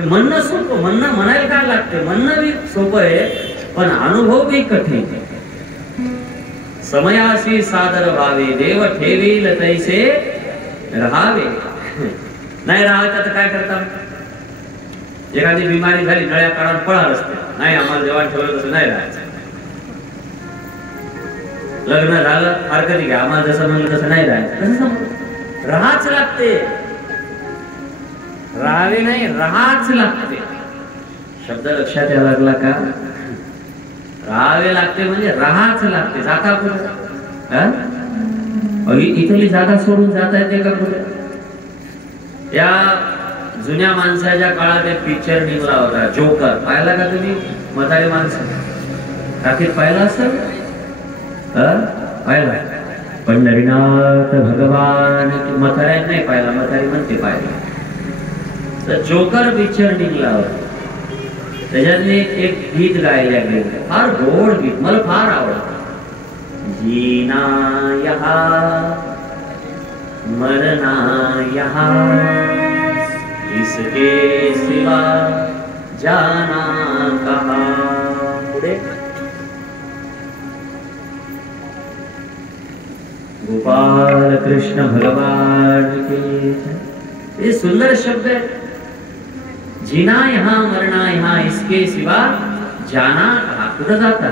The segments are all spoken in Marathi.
म्हणणं सोपं, म्हणणं म्हणायला काय लागते, म्हणणं बी सोपं आहे पण अनुभव बी कठीण. समयाशी सादर व्हावे, देव ठेवील तैसे राहावे. नाही राहायचं तर काय करतात, एखादी बिमारी झाली नळ्या काढून पळाल असते, नाही आम्हाला देवाण ठेवलं तसं नाही राहायचं. लग्न झालं हरकती घ्या, आम्हाला जसं म्हणलं तसं नाही राहायचं. राहाच लागते, राहावे नाही राहाच लागते. शब्द लक्षात यायला लागला का? राहावे लागते म्हणजे राहाच लागते. जाता कुठे, इथली जागा सोडून जाता येते का कुठे? या जुन्या माणसाच्या काळात एक पिक्चर निघला होता जोकर, पाहिला का तुम्ही? म्हातारी माणसं टाकीत पाहिला असेल, पाहिला? पंढरीनाथ भगवान, म्हाताऱ्या नाही पाहिला, म्हातारी म्हणते पाहिला. तर जोकर पिक्चर निघला होता, त्याच्यातले एक गीत गायला गेलं, फार गोड गीत, मला फार आवडतं. जीना यहाँ मरना यहाँ, इसके सिवा जाना कहाँ. पुढे गोपाल कृष्ण भगवान के. ये सुंदर शब्द है. जीना यहाँ मरना यहाँ, इसके सिवा जाना कहाँ. कुठं जाता,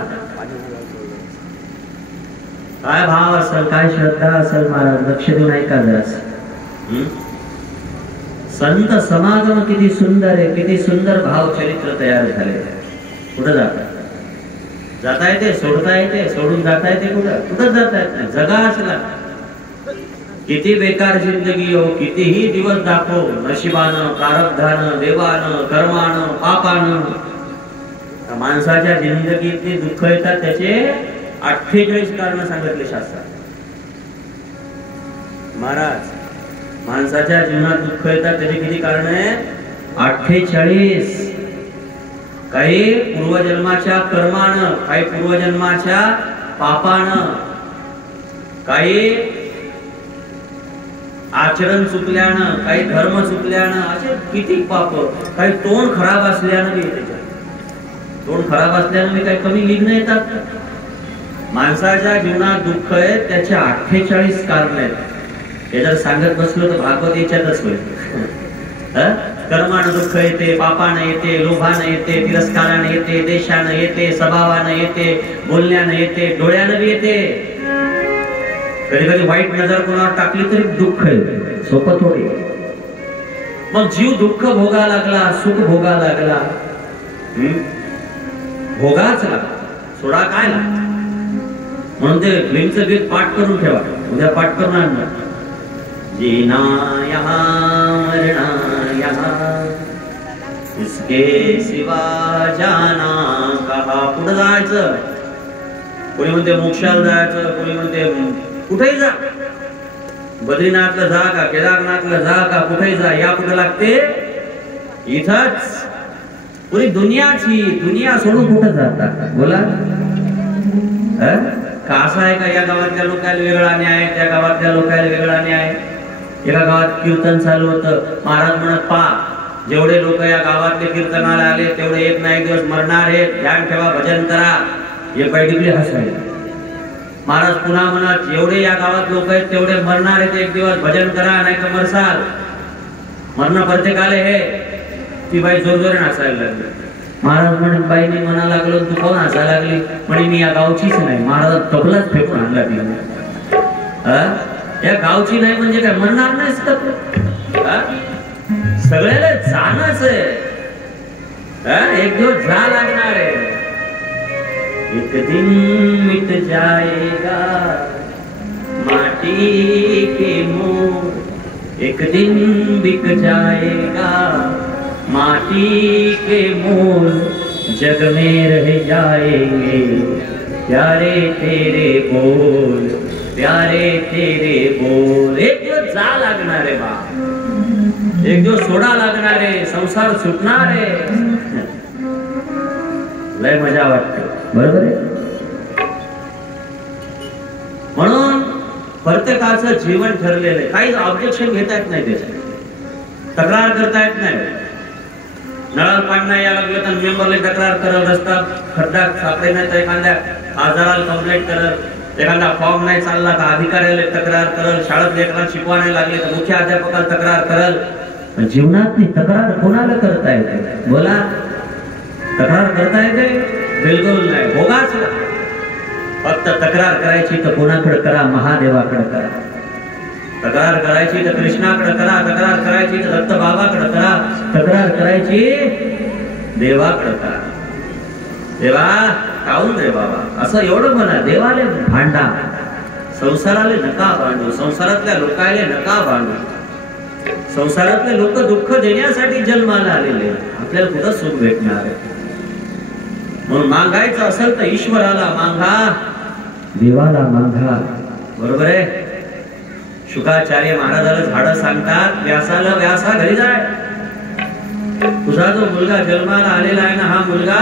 काय भाव असेल, काय श्रद्धा असेल महाराज, लक्ष देऊन ऐका जरा. संत समागम किती सुंदर आहे, किती सुंदर भाव चरित्र तयार झाले. कुठं जाता, जाता येते, सोडता येते, सोडून जाता येते, कुठं कुठं जाता येत नाही. जगा असला किती बेकार जिंदगी हो, कितीही दिवस दाखव, नशिबानं, प्रारब्धानं, देवानं, कर्मानं, पापानं, माणसाच्या जिंदगीतली दुःख येतात त्याचे 48 कारण सांगितले शास्त्रात. महाराज, माणसाच्या जीवनात दुःख येतात त्याचे किती कारण आहे? 48. काही पूर्वजन्माच्या कर्मानं, काही पूर्वजन्माच्या पापानं, काही आचरण चुकल्यानं, काही धर्म चुकल्यानं, असे किती पाप. काही तोंड खराब असल्यानं बी येते. तोंड खराब असल्यानं बी काही कमी विघ्न येतात. माणसाच्या जीवनात दुःख आहे त्याचे 48 कारण आहेत. हे जर सांगत बसलो तर भागवत याच्यातच होईल. कर्मानं दुःख येते, पापानं येते, लोभानं येते, तिरस्कारानं येते, देशानं येते, स्वभावानं येते, बोलण्यानं येते, डोळ्यानं बी येते. कधी कधी वाईट नजर कोणावर टाकली तरी दुःख आहे, सोपं थोडी. मग जीव दुःख भोगा लागला, सुख भोगा लागला, भोगाच लागला, सोडा काय लागला. म्हणून ते फिल्मचं गीत पाठ करून ठेवा, उद्या पाठ करून आणणार. जीना यहाँ मरना यहाँ, इसके सिवा जाना कहाँ. कुठं जायचं? कोणी म्हणते मोक्षाला जायचं, कोणी म्हणते कुठेही जा, बद्रीनाथला जा का, केदारनाथला जा का, कुठेही जा, या कुठं लागते? इथंच. पुरी दुनियाची, दुनिया सोडून कुठं जातात बोला? का असं आहे का या गावातल्या लोकांना वेगळा न्याय, त्या गावातल्या लोकांना वेगळा न्याय? एका गावात कीर्तन चालू होतं, महाराज म्हणत पा जेवढे लोक या गावातले कीर्तनाला आले तेवढे एक ना एक दिवस मरणार आहेत, ध्यान ठेवा, भजन करा. हे बैठकली हसायला. महाराज पुन्हा म्हणत एवढे या गावात लोक आहेत तेवढे मरणार आहेत, एक दिवस भजन करा नाही तर मरसाल. मरण प्रत्येक आले हे. ती बाई जोरजोरे हसायला लागली. महाराज म्हणत बाईने म्हणा लागलो तू कोण हसायला लागली? म्हणे मी या गावचीच नाही. महाराज तबलाच फेकून आणला तिला. या गावची नाही म्हणजे काय म्हणणार नाहीस का? सगळ्याला जाणच आहे. एक दिवस जा लागणार आहे. एक दिन मिट जाएगा माटी के मोल, एक दिन बिक जाएगा माटी के मोल, जग में रह जाएंगे प्यारे तेरे बोल, प्यारे तेरे बोल. एक दिवस जा लागणार आहे बा, एक दिवस सोडा लागणार आहे, संसार सुटणार आहे. लय मजा वाटते, बरोबर आहे. म्हणून प्रत्येकाचं जीवन ठरलेलं आहे. काही ऑब्जेक्शन घेता येत नाही, त्याच्यात तक्रार करता येत नाही. नळाला पाणी नाही यायला लागलं तर मेंबरला तक्रार करल, रस्ता खड्डा सापडे नाही तर एखाद्या आजाराला कंप्लेंट करल, एखादा फॉर्म नाही चालला तर अधिकाऱ्याला तक्रार करल, शाळेत लेकरांना शिकवा नाही लागले तर मुख्य अध्यापकाला तक्रार करल। जीवनातली तक्रार कोणाला करता येते? बोला, तक्रार करता येते? बिलकुल नाही, भोगाच ना। फक्त तक्रार करायची तर कोणाकडे करा? महादेवाकडे करा। तक्रार करायची तर कृष्णाकडे करा, तक्रार करायची तर दत्त बाबाकडे करा, तक्रार करायची देवाकडे करा। देवा काऊन रे बाबा असं एवढं म्हणा, देवाले भांडा, संसाराले नका भांडू, संसारातल्या लोकायले नका भांडू। संसारातले लोक दुःख देण्यासाठी जन्माला आलेले, आपल्याला कुठं सुख भेटणार आहे? म्हणून मागायचं असेल तर ईश्वराला मागा, देवाला मागा। बरोबर आहे? शुकाचार्य महाराजाला झाडं सांगतात, व्यासाला व्यासा घरी जाय, तुझा जो मुलगा जन्माला आलेला आहे ना, हा मुलगा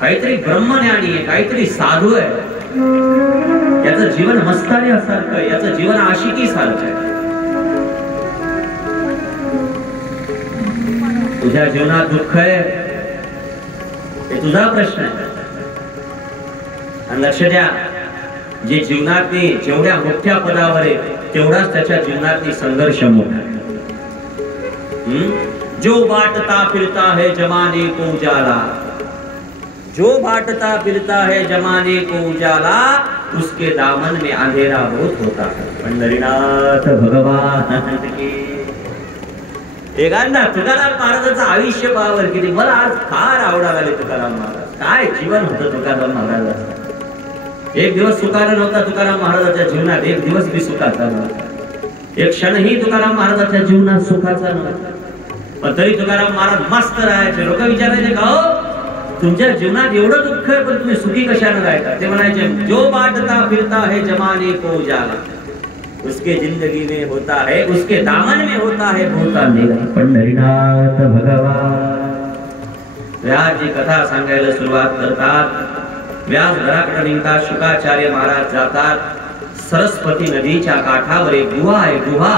काहीतरी ब्रह्मज्ञानी आहे, काहीतरी साधू आहे, याचं जीवन मस्तान्यासारखं आहे, याचं जीवन आशिकी सारखं आहे। तुझ्या जीवनात दुःख आहे, हे तुझा प्रश्न आहे। आणि लक्ष द्या, जे जीवनात जेवढ्या मोठ्या पदावर आहे तेवढाच त्याच्या जीवनातली संघर्ष मोठा आहे। जो बांटता फिरता है जमाने को उजाला, जो बांटता फिरता है जमाने को उजाला, उसके दामन में अंधेरा बहुत होता है। पंढरीनाथ भगवान की। एखादा तुकाराम महाराजांचं आयुष्य पाहावर किती मला आज फार आवडायला लागले तुकाराम महाराज, काय जीवन होतं तुकाराम महाराजांचं। एक दिवस सुखाचा नव्हता तुकाराम महाराजांच्या जीवनात, एक दिवस बी सुखाचा नव्हता, एक क्षणही तुकाराम महाराजांच्या जीवनात सुखाचा नव्हता। पण तरी तुकाराम महाराज मस्त राहायचे। लोक विचारायचे का हो तुमच्या जीवनात एवढं दुःख आहे पण तुम्ही सुखी कशाने राहता? ते म्हणायचे, जो बांटता फिरता है जमाने को उजाला, उसके जिंदगी में होता है, उसके दामन में होता है बहुत अंधेरा। पंढरीनाथ भगवान। व्यास जी कथा सांगायला सुरुवात करतात। व्यास घराकडे निघतात, शुकाचार्य महाराज जातात। सरस्वती नदीच्या काठावर एक गुहा आहे, गुहा,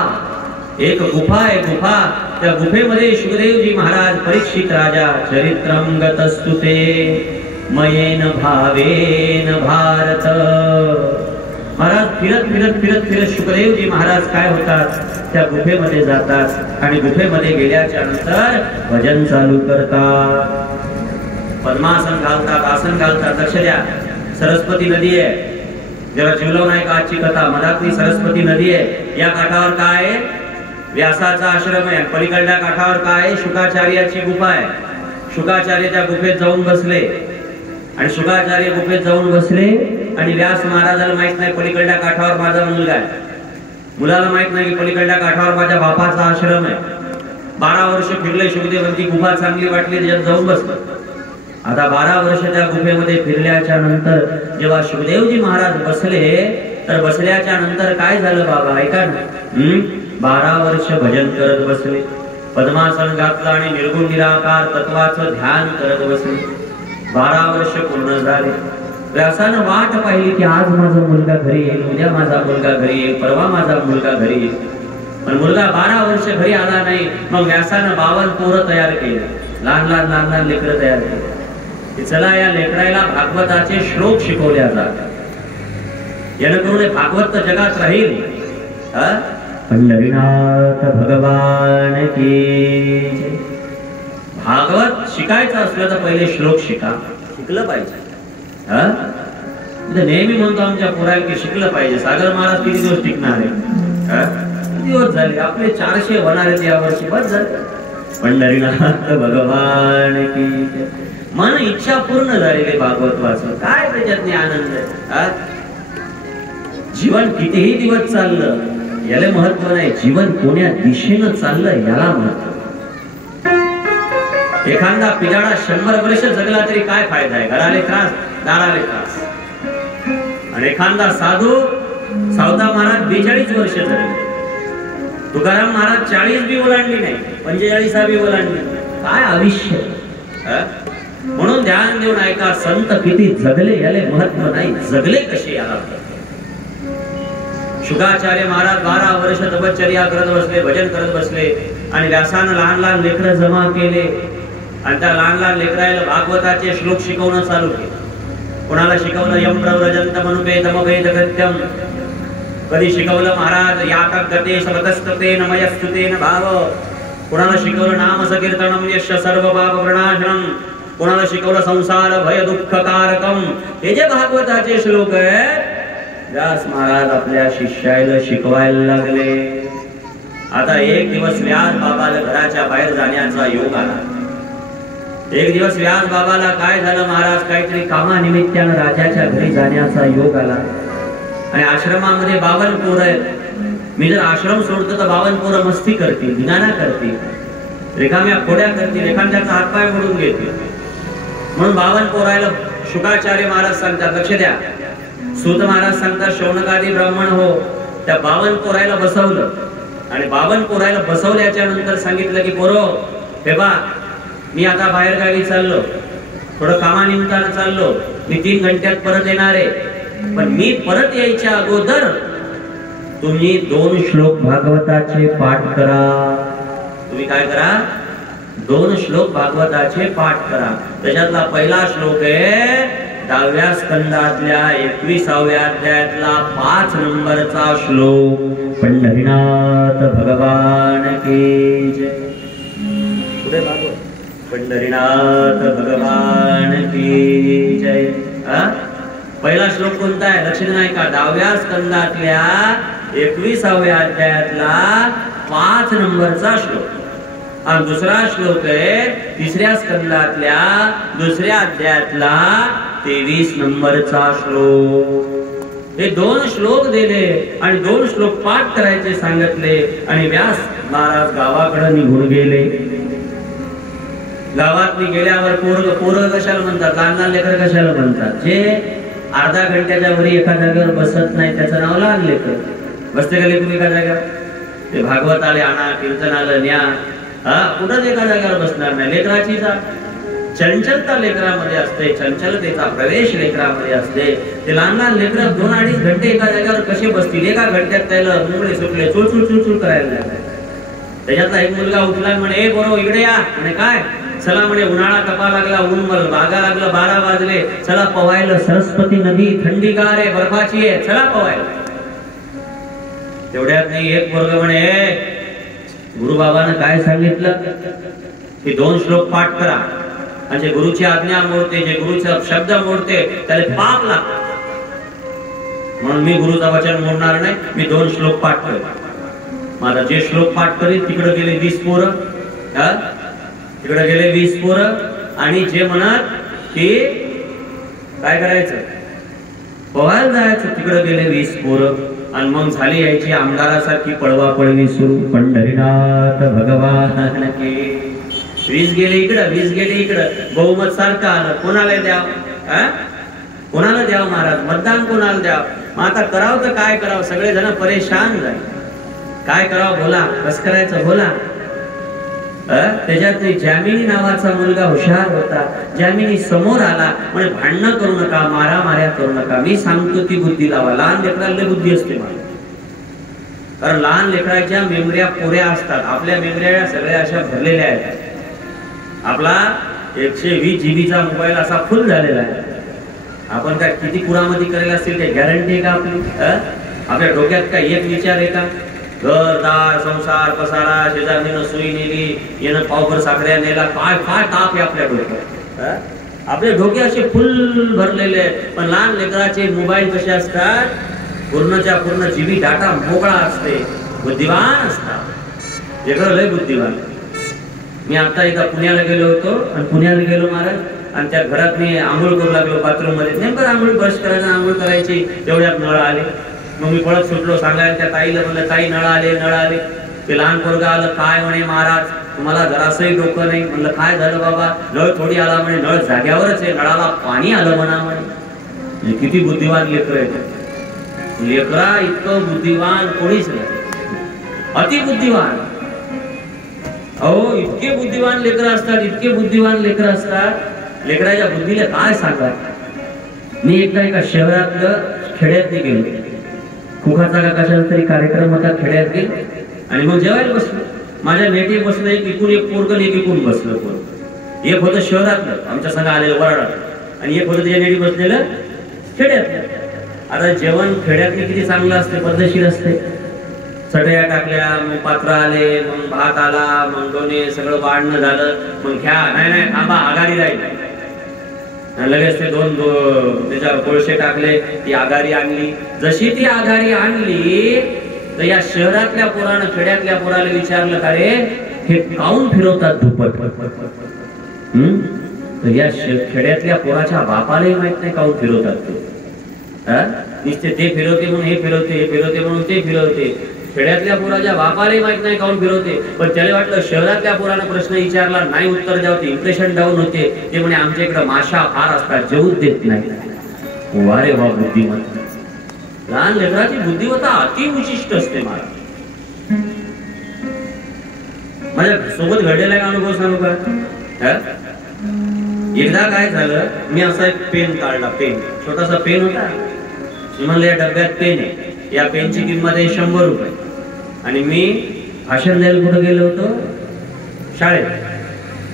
एक गुफा आहे, गुफा। त्या गुफेमध्ये शुकदेवजी महाराज, परीक्षित राजा, चरित्रम गतस्तुते मयेन भावेन भारत। महाराज फिरत फिरत फिरत फिरत शुकदेवजी महाराज काय होतात, त्या गुफेमध्ये जातात आणि गुफेमध्ये गेल्याच्या नंतर भजन चालू करतात। पद्मासन घालतात, आसन घालतात। लक्ष द्या, सरस्वती नदी आहे, जेव्हा जीवलव नायक आजची कथा, मधातली सरस्वती नदी आहे। या काठावर काय आहे? व्यासाचा आश्रम आहे। पलीकडल्या काठावर काय आहे? शुकाचार्याची गुफा आहे। शुकाचार्य त्या गुफेत जाऊन बसले आणि शुकाचार्य गुफेत जाऊन बसले आणि व्यास महाराजाला माहित नाही पलीकडल्या काठावर माझा मुलगा आहे, मुलाला माहित नाही की पलीकडल्या काठावर माझ्या बापाचा आश्रम आहे। 12 वर्ष फिरले शुकदेव, ती गुफा चांगली वाटली, त्याच्यात जाऊन बसलो। आता 12 वर्ष त्या गुफेमध्ये फिरल्याच्या नंतर जेव्हा शुकदेवजी महाराज बसले, तर बसल्याच्या नंतर काय झालं बाबा ऐका ना। 12 वर्ष भजन करत बसले, पद्मासन घातलं आणि निर्गुण निराकार तत्वाचं ध्यान करत बसले। 12 वर्ष पूर्ण झाले। व्यासानं वाट पाहिली की आज माझा मुलगा घरी येईल, उद्या माझा मुलगा घरी येईल, परवा माझा मुलगा घरी येईल, पण मुलगा 12 वर्ष घरी आला नाही। मग व्यासानं 52 पोरं तयार केले, लहान लहान लहान लहान लेकरं तयार केले। चला या लेकराला भागवताचे श्लोक शिकवल्या जातात, जेणेकरून भागवत जगात राहील। पंढरीनाथ भगवान की। भागवत शिकायचं असलं तर पहिले श्लोक शिकलं पाहिजे। नेहमी म्हणतो आमच्या पोराला की शिकलं पाहिजे। सागर महाराज किती दिवस टिकणार आहे? दिवस झाले आपले 400 होणार आहेत या वर्षी, बस झाले। पंढरीनाथ भगवान की। मन इच्छा पूर्ण झालेली भागवत वाचून, काय त्याच्यात आनंद आहे? जीवन कितीही दिवस चाललं याला महत्व नाही, जीवन कोण्या दिशेनं चाललं याला महत्व। एखादा पिलाडा 100 वर्ष जगला तरी काय फायदा आहे? घराले त्रास, दाराले त्रास। आणि एखादा साधू सावता महाराज 42 वर्ष जगले, तुकाराम महाराज 40 बी ओलांडली नाही, 45 बी ओलांडली, काय आयुष्य। म्हणून ध्यान देऊन ऐका, संत किती जगले याले महत्व नाही, जगले कसे याला। शुकाचार्य महाराज 12 वर्ष तपश्चर्या करत बसले, भजन करत बसले आणि व्यासानं लहान लहान लेकरं जमा केले आणि त्या लहान लहान लेकरायला भागवताचे श्लोक शिकवणं चालू केलं. कोणाला शिकवलं यम प्रव्रजंत मनुपेदमभेद कृत्यम, कधी शिकवलं महाराज याकगते समतस्तते नमयस्तुतेन भाव, कोणाला शिकवलं नाम संकीर्तनम यश सर्व पाप प्रणाशनम, कोणाला शिकवलं संसार भय दुःख कारकम. हे जे भागवताचे श्लोक आहेत व्यास महाराज आपल्या शिष्याला शिकवायला लागले. आता एक दिवस व्यास बाबाला घराच्या बाहेर जाण्याचा योग आला. एक दिवस व्यास बाबाला काय झालं महाराज, काहीतरी कामानिमित्तानं राजाच्या घरी जाण्याचा योग आला. आणि आश्रमामध्ये 52 पोरं आहेत. मी जर आश्रम सोडतो तर 52 पोरं मस्ती करतील, धिंगाणा करतील, रिकाम्या खोड्या करतील, एखाद्याचा हातपाय मोडून घेतील. म्हणून 52 पोरायला शुकाचार्य महाराज सांगतात, लक्ष द्या, सूत महाराज सांगतात शौनकादी ब्राह्मण हो, त्या 52 पोरायला बसवलं. आणि 52 पोरायला बसवल्याच्या नंतर सांगितलं की पोरो हे बा, मी आता बाहेर गावी चाललो, थोडं कामानिमित्तानं चाललो, मी 3 घंट्यात परत येणार आहे. पण मी परत यायच्या अगोदर तुम्ही 2 श्लोक भागवताचे पाठ करा. तुम्ही काय करा? 2 श्लोक भागवताचे पाठ करा. त्याच्यातला पहिला श्लोक आहे 10व्या स्कंदातल्या 21व्या अध्यायातला 5 नंबरचा श्लोक, पंढरीनाथ भगवान की जय. पुढे भागवत, पंढरीनाथ भगवान की जय. पहिला श्लोक कोणता आहे लक्ष नाही का? 10व्या स्कंदातल्या 21व्या अध्यायातला 5 नंबरचा श्लोक. आणि दुसरा श्लोक आहे 3ऱ्या स्कंदातल्या 2ऱ्या अध्यायातला 23 नंबरचा श्लोक. हे 2 श्लोक दिले आणि 2 श्लोक पाठ करायचे सांगितले. आणि व्यास महाराज गावाकडे निघून गेले. गावात गेल्यावर पोरं कशाला म्हणतात, लहान लहान लेकर कशाला म्हणतात? जे अर्धा घंट्याच्या वरी एका जागेवर बसत नाही त्याचं नाव लहान लेकर. बसते का लेकरू एका जागेवर? ते भागवत आले आणा, कीर्तन आलं न्या, कुठंच एका जागेवर बसणार नाही. लेकराची चंचलता लेकरामध्ये असते, चंचलतेचा प्रवेश लेकरामध्ये असते. ते लहान लहान लेकर 2-2.5 घंटे एका जागेवर कसे बसतील? एका घंट्यात त्याला मुंगळे सुटले, चुळचुळ करायला लागले. त्याच्यातला एक मुलगा उठला म्हणे, ए बरोबर इकडे या. म्हणे काय? चला म्हणे, उन्हाळा तपा लागला, ऊन भागा लागलं, 12 वाजले, चला पवायला. सरस्वती नदी थंडीगार आहे, बर्फाची आहे, चला पवायला. तेवढ्यात नाही एक वर्ग म्हणे, गुरु बाबांना काय सांगितलं की 2 श्लोक पाठ करा. आणि जे गुरुची आज्ञा मोडते, जे गुरुचा शब्द मोडते त्याला पाप लागतं. म्हणून मी गुरुचं वचन मोडणार नाही, मी 2 श्लोक पाठ करेन. माझा जे श्लोक पाठ करीन तिकडे गेले 20 पोरं, तिकडे गेले 20 पोरं. आणि जे म्हणत की काय करायचं, पोहायला जायचं, तिकडे गेले 20 पोरं. आणि मग झाली यायची आमदारासारखी पळवा पळवी सुरू, पंढरीनाथ भगवान की. 20 गेले इकडं, 20 गेले इकडं, बहुमत सारखं आलं. कोणाला द्याव? कोणाला द्याव महाराज? मतदान कोणाला द्याव? मग आता करावं तर काय करावं? सगळे जण परेशान झाले. काय करावं बोला, कसं करायचं बोला. त्याच्यात जामिनी नावाचा मुलगा हुशार होता. जामिनी समोर आला, म्हणजे भांडणं करू नका, मारामाऱ्या करू नका, मी सांगतो ती बुद्धी लावा. लहान लेकराला बुद्धी असते मला, कारण लहान लेकराच्या मेमऱ्या पुऱ्या असतात. आपल्या मेमऱ्या सगळ्या अशा भरलेल्या आहेत. आपला 120 GB मोबाईल असा फुल झालेला आहे. आपण काय किती पुरामध्ये करायला असतील ते गॅरंटी आहे का आपली? आपल्या डोक्यात काय एक विचार आहे का? घरदार संसार पसारा, शेजारीनं सुई नेली, येणं पावभर साखऱ्या नेला, काय काय ताप आहे आपल्या डोक्यात. आपले डोके असे फुल भरलेले आहेत. पण लहान लेकराचे मोबाईल कसे असतात? पूर्णच्या पूर्ण GB डाटा मोकळा असते, बुद्धिवान असतात. लेकरं लय बुद्धिवान. मी आता एकदा पुण्याला गेलो होतो, आणि पुण्याला गेलो महाराज, आणि त्या घरात मी आंघोळ करू लागलो बाथरूम मध्ये. नेमकं आंघोळ ब्रश करायचं, आंघोळ करायची, तेवढ्यात नळ आले. मग मी पळत सुटलो, सांगायला त्या ताईला म्हणलं, ताई नळ आले, नळ आले. ते लहान पोरगा आलं, काय म्हणे महाराज तुम्हाला जरासही डोकं नाही. म्हणलं काय झालं बाबा? नळ थोडी आला म्हणे, नळ जाग्यावरच आहे, नळाला पाणी आलं म्हणा म्हणे. किती बुद्धिवान लेकर आहेत. लेकरा इतकं बुद्धिवान कोणीच नाही, अति बुद्धिवान. अहो इतके बुद्धिवान लेकर असतात, इतके बुद्धिवान लेकर असतात. लेकराच्या बुद्धीला काय सांगा. मी एकदा एका शहरातलं खेड्यात गेलो, कुखाचा का कशाला तरी कार्यक्रम होता, खेड्यात गेलो. आणि मग जेवायला बसलो. माझ्या नेटी बसलं, एक इकून एक पोरगं, एक इकून बसलं पोरगं. एक होतं शहरातलं आमच्या संघ आलेलं वराडात, आणि एक होतं त्याच्या नेडी बसलेलं खेड्यात. आता जेवण खेड्यातले किती चांगलं असते, पद्धतशीर असते. चटया टाकल्या, मग पात्र आले, मग भात आला, मग दोन्ही सगळं वाढणं झालं, मग घ्या, नाही थांबा आघाडी राहील. लगेच ते दोन त्याच्यावर कोळशे टाकले, ती आघाडी आणली. जशी ती आघाडी आणली तर या शहरातल्या पोरानं खेड्यातल्या पोराला विचारलं, का रे हे काऊन फिरवतात दुपट? तर या खेड्यातल्या पोराच्या बापालाही माहित नाही काऊन फिरवतात ते. नुसते ते फिरवते म्हणून हे फिरवते, हे फिरवते म्हणून ते फिरवते. खेड्यातल्या पोराच्या बापालाही माहित नाही काऊन फिरवते. पण त्याला वाटलं शहरातल्या पोरानं प्रश्न विचारला, नाही उत्तर द्यावं, ते इम्प्रेशन डाऊन होते. ते म्हणे आमच्या इकडे माशा फार असतात, जेवूच देत नाही. वारे वा बुद्धिमत्ता. लहान लेकराची बुद्धिमत्ता अति विशिष्ट असते. माझ्या सोबत घडलेला एक अनुभव सांगू का? एकदा काय झालं, मी असा एक पेन काढला, पेन छोटासा पेन होता. मी म्हणलं या डब्यात पेन आहे, या पेनची किंमत आहे 100 रुपये. आणि मी भाषण द्यायला कुठं गेलो होतो? शाळेत.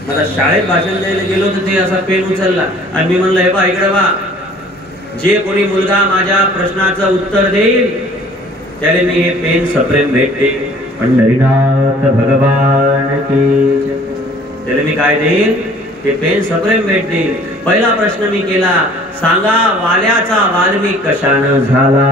मला शाळेत भाषण द्यायला गेलो होतो, ते असा पेन उचलला आणि मी म्हणलं, हे बा इकडे बा, जे कोणी मुलगा माझ्या प्रश्नाचं उत्तर देईल त्याला मी हे पेन सप्रेम भेटते. पंढरीनाथ भगवान की. त्याला मी काय देईल? ते पेन सप्रेम भेट देईल. पहिला प्रश्न मी केला, सांगा वाल्याचा वाल्मिक कशानं झाला?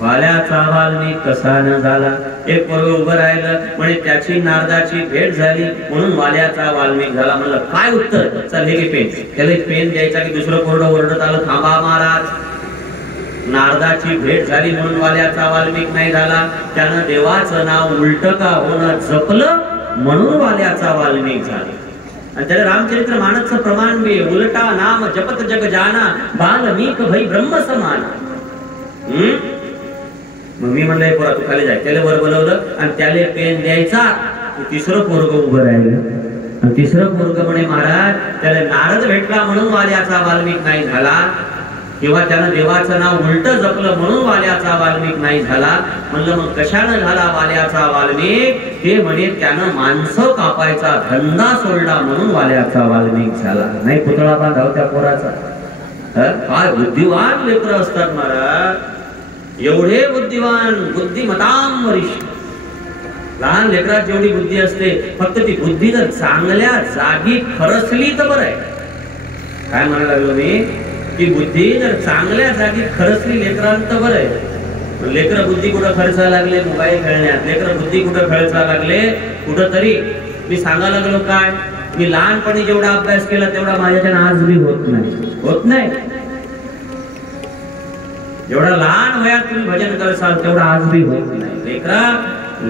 वाल्याचा वाल्मिक कशानं झाला? एक पोरग उभं राहिलं, म्हणे त्याची नारदाची भेट झाली म्हणून वाल्याचा वाल्मिक झाला. म्हणलं काय उत्तर? चल हे घे पेन. त्याला पेन द्यायचा की दुसरं कोरडं ओरडत आलं, थांबा महाराज, नारदाची भेट झाली म्हणून वाल्याचा वाल्मिक नाही झाला. त्यानं देवाचं नाव उलट का होणं जपलं म्हणून वाल्याचा वाल्मिक झाला. आणि त्याला रामचरित्र मानसचं प्रमाण बी, उलटा नाम जपत जग जाना, वाल्मिक भई ब्रह्म समाना. मग मी म्हणलं पोरा तू खाली जाय. त्याला वर बोलवलं आणि त्याला पेन द्यायचा. तिसरं पोरग उभं राहिलं आणि तिसरं पोरग म्हणे, महाराज त्याला नारद भेटला म्हणून वाल्याचा वाल्मिक नाही झाला, किंवा त्यानं देवाचं नाव उलट जपलं म्हणून वाल्याचा वाल्मिक नाही झाला. म्हणलं मग कशानं झाला वाल्याचा वाल्मिक? ते म्हणे त्यानं माणसं कापायचा धंदा सोडला म्हणून वाल्याचा वाल्मिक झाला. नाही पुतळा बांधाव त्या पोराचा. काय बुद्धिवान लेकर असतात महाराज, एवढे बुद्धिवान, बुद्धिमताम वरिष्ठ. लहान लेकरात जेवढी बुद्धी असते, फक्त ती बुद्धी जर चांगल्या जागी खरसली तर बरं आहे. काय म्हणायला लागलो मी? ती बुद्धी जर चांगल्या जागी खरचली लेकरांत बरं आहे. लेकर बुद्धी कुठं खर्चायला लागले? मोबाईल खेळण्यात. लेकर बुद्धी कुठं खर्चायला लागले? कुठं तरी. मी सांगायला लागलो काय, मी लहानपणी जेवढा अभ्यास केला तेवढा माझ्याच्यानं आज बी होत नाही. जेवढा लहान वयात तुम्ही भजन करसाल तेवढा आज बी होत नाही.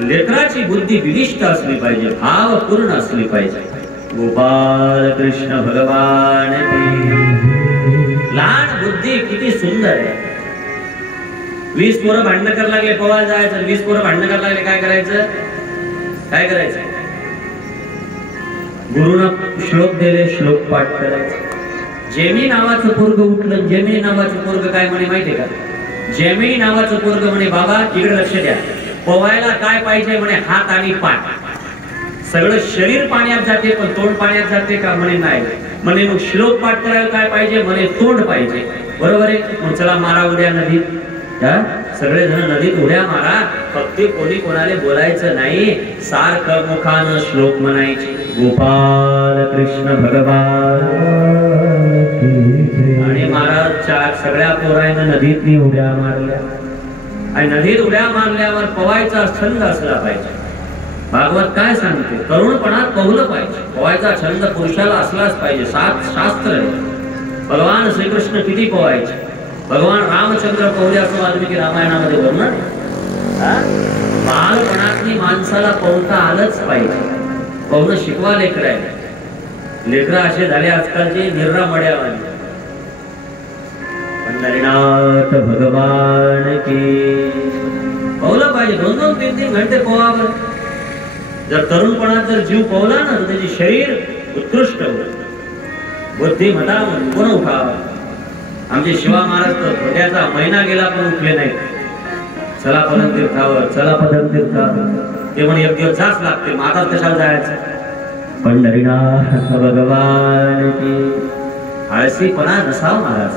लेकराची बुद्धी विदिष्ट असली पाहिजे, भावपूर्ण असली पाहिजे. गोपाल कृष्ण भगवान की. लहान बुद्धी किती सुंदर आहे. 20 पोरं भांडणं करायला लागले, पवायला जायचं. 20 पोरं भांडणं करायला लागले, काय करायचं? गुरुनं श्लोक दिले, श्लोक पाठ करायचा. जेमिनी नावाचं पोरग उठलं. जेमिनी नावाचं पोरग काय म्हणे माहितीये का? जेमिनी नावाचं पोरग म्हणे, बाबा इकडे लक्ष द्या, पवायला काय पाहिजे म्हणे? हात आणि पाठ. सगळं शरीर पाण्यात जाते पण तोंड पाण्यात जाते का? म्हणे नाही. म्हणे मग श्लोक पाठ करायला काय पाहिजे? म्हणे तोंड पाहिजे. बरोबर आहे. मग चला मारा उड्या नदीत. सगळे जण नदीत उड्या मारा, फक्त कोणी कोणाला बोलायचं नाही, सारखं मुखानं श्लोक म्हणायचे. गोपाल कृष्ण भगवान. आणि महाराज सगळ्या पोरांना नदीत उड्या मारल्या. आणि नदीत उड्या मारल्यावर पवायचा छंद असला पाहिजे. भागवत काय सांगते? तरुणपणात पोहलं पाहिजे. पोहायचा छंद पुरुषाला असलाच पाहिजे. 7 शास्त्र आहे. भगवान श्रीकृष्ण किती पोहायचे, भगवान रामचंद्र पोहले असं वाल्मिकी रामायणामध्ये वर्णन आहे. बालपणातली माणसाला पोहता आलंच पाहिजे. पोहणं शिकवा लेकरायला. लेकरं असे झाले आजकालचे निर्रामड्यावाले. पंढरीनाथ भगवान की. पोहलं पाहिजे. 2-2, 3-3 घंटे पोहावं. जर तरुणपणात जर जीव पोहला ना तर त्याचे शरीर उत्कृष्ट होईल, बुद्धिमत्ता गुण उठावा. आमचे शिवा महाराज तर हृदयाचा महिना गेला पण उठले नाही. चला पदम तीर्थावर, चला पदम तीर्थावर. ते म्हणे एक दिवस जाच लागते. माता कशाला जायचं? पंढरीनाथ भगवान की. आळसीपणा नसावा महाराज.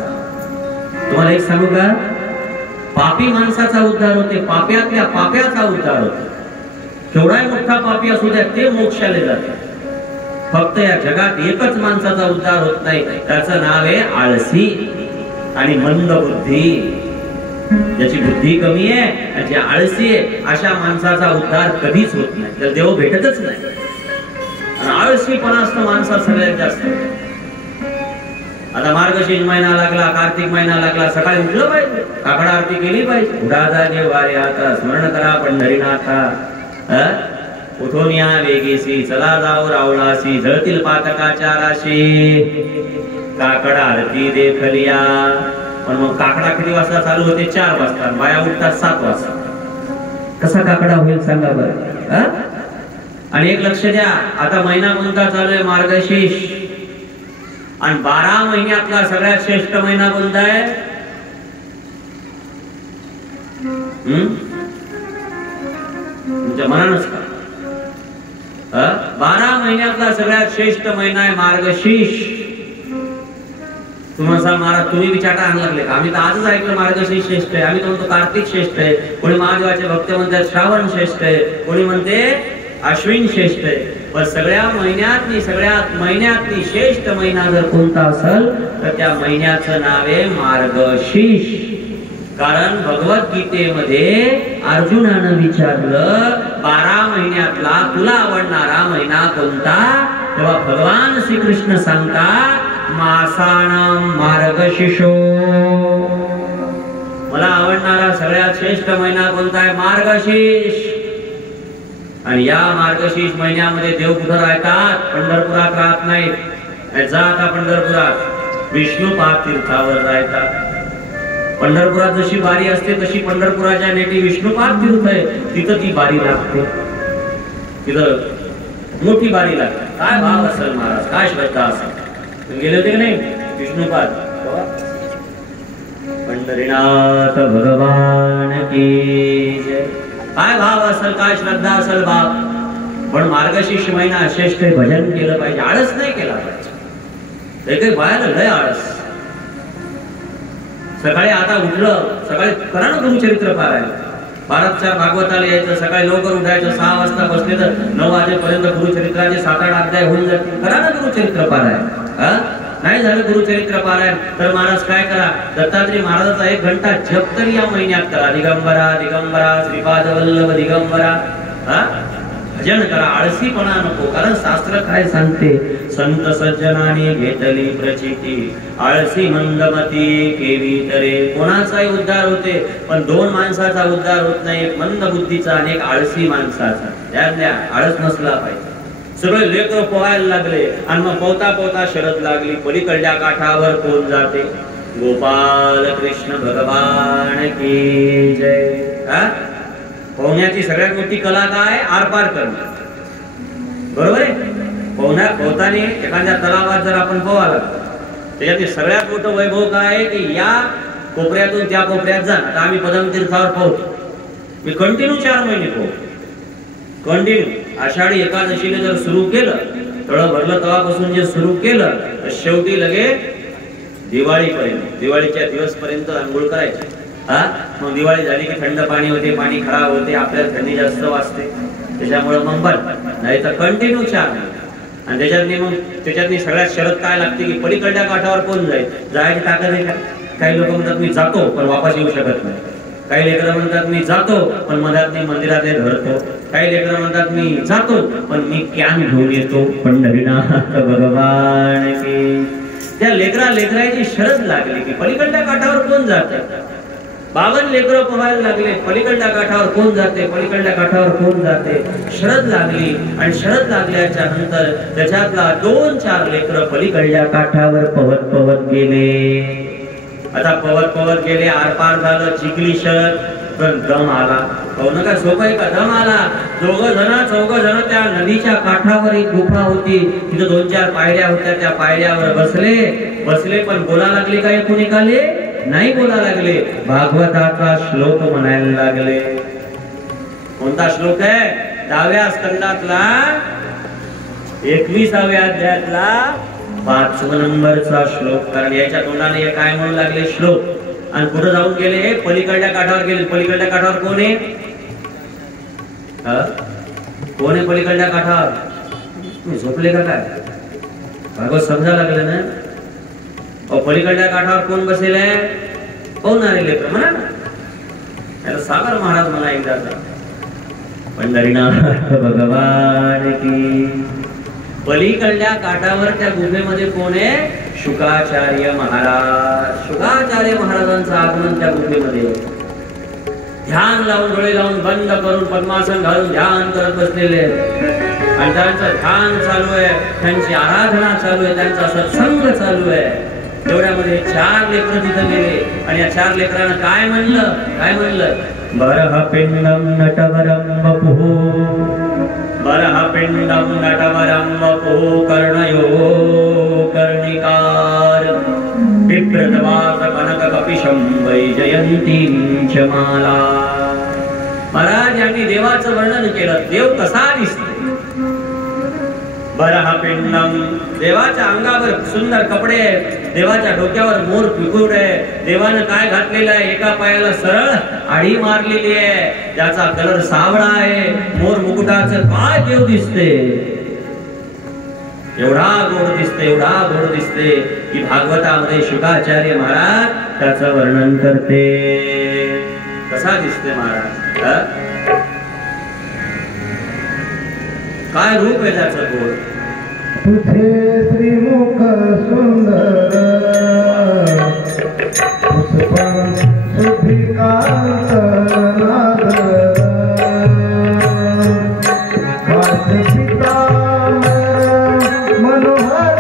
तुम्हाला एक सांगू का, पापी माणसाचा उद्धार होते, पाप्यातल्या पाप्याचा उद्धार होतो. केवढाही मोठा पापी असू द्या ते मोक्षाला जाते. फक्त या जगात एकच माणसाचा उद्धार होत नाही, त्याचं नाव आहे आळसी आणि मंद बुद्धी. ज्याची बुद्धी कमी आहे आणि जे आळसी आहे अशा माणसाचा उद्धार कधीच होत नाही, तर देव भेटतच नाही. आणि आळसीपणा असतं माणसात सगळ्यात जास्त. आता मार्गशीर्ष महिना लागला, कार्तिक महिना लागला, सकाळी उठलं पाहिजे, काकड आरती केली पाहिजे. उठा जागे वारे आता स्मरण करा पंढरीनाथा. उठून या वेगेसी चला जाऊ रावळासी, जळतील पातकाच्या राशी, काकड आरती देखलिया. पण मग काकडा किती वाजता चालू होते? 4 वाजता. बाया उठतात 7 वाजता. कसा काकडा होईल सांगा बरं. आणि एक लक्ष द्या, आता महिना कोणता चालू आहे? मार्गशीर्ष. आणि 12 महिन्यातला सगळ्यात श्रेष्ठ महिना कोणता आहे? तुमच्या मनानच का? 12 महिन्यातला सगळ्यात श्रेष्ठ महिना आहे मार्गशीर्ष. तुम्हाला महाराज तुम्ही विचारा आणू लागले का? आम्ही तर आजच ऐकलं मार्गशीर्ष श्रेष्ठ आहे. आम्ही तर म्हणतो कार्तिक श्रेष्ठ आहे, कोणी महादेवाचे भक्त म्हणतात श्रावण श्रेष्ठ आहे, कोणी म्हणते अश्विन श्रेष्ठ आहे. पण सगळ्यात महिन्यातली श्रेष्ठ महिना जर कोणता असेल तर त्या महिन्याचं नाव आहे मार्गशीर्ष. कारण भगवद्गीतेमध्ये अर्जुनानं विचारलं 12 महिन्यातला तुला आवडणारा महिना कोणता? तेव्हा भगवान श्रीकृष्ण सांगतात मासानां मार्गशीर्षो. मला आवडणारा सगळ्यात श्रेष्ठ महिना कोणता आहे? मार्गशीर्ष. आणि या मार्गशीर्ष महिन्यामध्ये देव कुठं राहतात? पंढरपुरात राहत नाहीत. जा आता पंढरपुरात विष्णुपाद तीर्थावर राहतात. पंढरपुरात जशी बारी असते तशी पंढरपुराच्या नेटी विष्णुपाद तीर्थ आहे, तिथं ती बारी लागते. तिथं मोठी बारी लागते. काय भाव असेल महाराज, काय श्रद्धा असेल. गेले होते की नाही विष्णुपाद? पंढरीनाथ भगवान की जय. काय भाव असेल, काय श्रद्धा असेल बाप. पण मार्गशीर्ष महिना श्रेष्ठ भजन केलं पाहिजे, आळस नाही केला पाहिजे. काही बाहेर लय आळस. सकाळी आता उठलं, सकाळी करा ना गुरुचरित्र पारायण. 12च्या भागवताला यायचं, सकाळी लवकर उठायचं, 6 वाजता बसले तर 9 वाजेपर्यंत गुरुचरित्राचे 7-8 अध्याय होऊन जातील. करा ना गुरुचरित्र पारायण. नाही झालं गुरुचरित्र पारायण तर महाराज काय करा, दत्तात्रय महाराजाचा 1 घंटा जप तरी या महिन्यात करा. दिगंबरा दिगंबरा श्रीपाद वल्लभ दिगंबरा. भजन करा, आळसीपणा नको. कारण शास्त्र काय सांगते? संत सज्जनाने घेतली प्रचिती, आळसी मंदमती केवी तरे. कोणाचाही उद्धार होते पण 2 माणसाचा उद्धार होत नाही, एक मंद बुद्धीचा आणि एक आळसी माणसाचा. त्यातल्या आळस नसला पाहिजे. सगळे लेकर पोहायला लागले आणि मग पोहता पोहता शरद लागली, पलीकडल्या काठावर कोण जाते? गोपाल कृष्ण भगवान की जय. पोहण्याची सगळ्यात मोठी कला काय? आरपार करणं. बरोबर आहे. पोहताना एखाद्या तलावात जर आपण पोहायला, त्याच्यात सगळ्यात मोठं वैभव काय आहे की या कोपऱ्यातून त्या कोपऱ्यात जा. आता आम्ही पदम तीर्थावर पोहतो, मी कंटिन्यू 4 महिने पोहतो. कंटिन्यू आषाढी एकादशीने जर सुरू केलं, तळ भरलं तेव्हापासून जे सुरू केलं तर शेवटी लगे दिवाळीपर्यंत, दिवाळीच्या दिवसपर्यंत आंघोळ करायची. मग दिवाळी झाली की थंड पाणी होते, पाणी खराब होते, आपल्याला थंडी जास्त वाजते, त्याच्यामुळे मग बंद. नाही तर कंटिन्यू 4 महिने. आणि त्याच्यातनी सगळ्यात शरद काय लागते की पलीकडल्या काठावर कोण जाईल? जायची ताकद आहे का? काही लोक म्हणतात मी जातो पण वापस येऊ शकत नाही. काही लेकरं म्हणतात मी जातो पण मधात मी मंदिरात धरतो. काही लेकरं म्हणतात मी जातो पण मी कॅन घेऊन येतो. पंढरीनाथ भगवान की. त्या लेकराची शरद लागली की पलीकडल्या काठावर कोण जात? 52 लेकरं पोहायला लागले, पलीकडल्या काठावर कोण जाते? पलीकडल्या काठावर कोण जाते? शरद लागली. आणि शरद लागल्याच्या नंतर त्याच्यातला 2-4 लेकरं पलीकडल्या काठावर पवत पवत गेले. आता पवत गेले, आरपार झालं, चिखली शरद, पण दम आला. पोहणं काय सोपं आहे का? दम आला. 2 जण त्या नदीच्या काठावर एक गुफा होती, तिथं 2-4 पायऱ्या होत्या. त्या पायऱ्यावर बसले पण बोला लागले काय? कोणी काले नाही बोला लागले. भागवताचा श्लोक म्हणायला लागले. कोणता श्लोक आहे? 10व्या स्कंदातला 21व्या अध्यायातला 5 नंबरचा श्लोक. कारण याच्या तोंडाने काय म्हणू लागले श्लोक आणि पुढे जाऊन गेले पलीकडल्या काठावर गेले. पलीकडल्या काठावर कोण आहे? कोण आहे पलीकडल्या काठावर? तुम्ही झोपले का काय? भागवत समजा लागलं ना. पलीकडल्या काठावर कोण बसेल आहे? पवनारे लेकर म्हणा ना. त्याला सागर महाराज म्हणा एकदा. पंढरीनाथ भगवान की. पलीकडल्या काठावर त्या गुफेमध्ये कोण आहे? शुकाचार्य महाराज. शुकाचार्य महाराजांचं आगमन त्या गुफेमध्ये. ध्यान लावून डोळे लावून बंद करून पद्मासन घालून ध्यान करत बसलेले आणि त्यांचं ध्यान चालू आहे, त्यांची आराधना चालू आहे, त्यांचा सत्संग चालू आहे. तेवढ्यामध्ये 4 लेकर तिथं गेले आणि या 4 लेकरांना काय म्हणलं? बरह पिंडम नटवरम वपुः, बरह पिंडम नटवरम वपुः, कर्णयो कर्णिकार, बिभ्रतवास कनक कपिशं वैजयंतीं च माला. महाराज यांनी देवाचं वर्णन केलं. देव कसा दिसतो? बरह पिंडम, देवाच्या अंगावर सुंदर कपडे आहेत, देवाच्या डोक्यावर मोर पिकूड आहे, देवानं काय घातलेलं आहे? एका पायाला सरळ आडी मारलेली आहे, ज्याचा कलर सावळा आहे. मोर मुकुटाचं काय देव दिसते, एवढा गोड दिसते की भागवतामध्ये शुकाचार्य महाराज त्याचं वर्णन करते. कसा दिसते महाराज? काय रूप आहे त्याचं गोड? तुझे श्रीमुख सुंदर, पुष्पं सुधिकांत नादर, मनोहर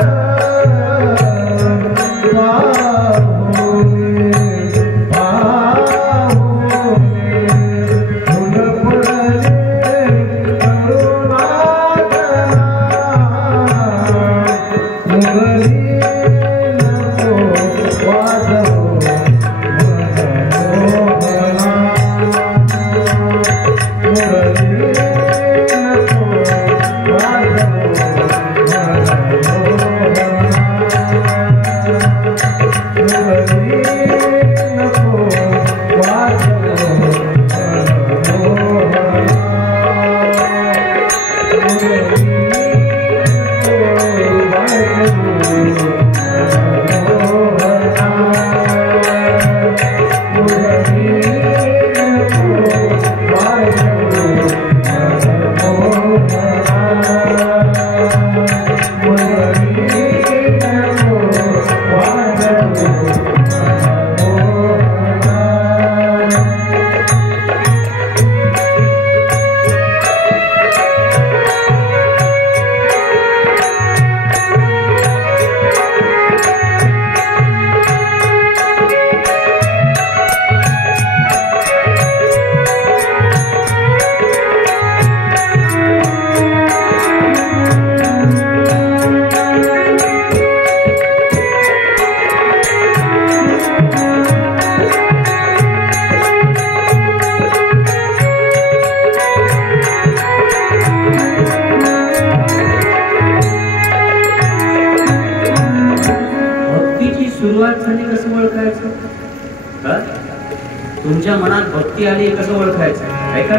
तुमच्या मनात भक्ती आली कसं ओळखायचं? ऐका,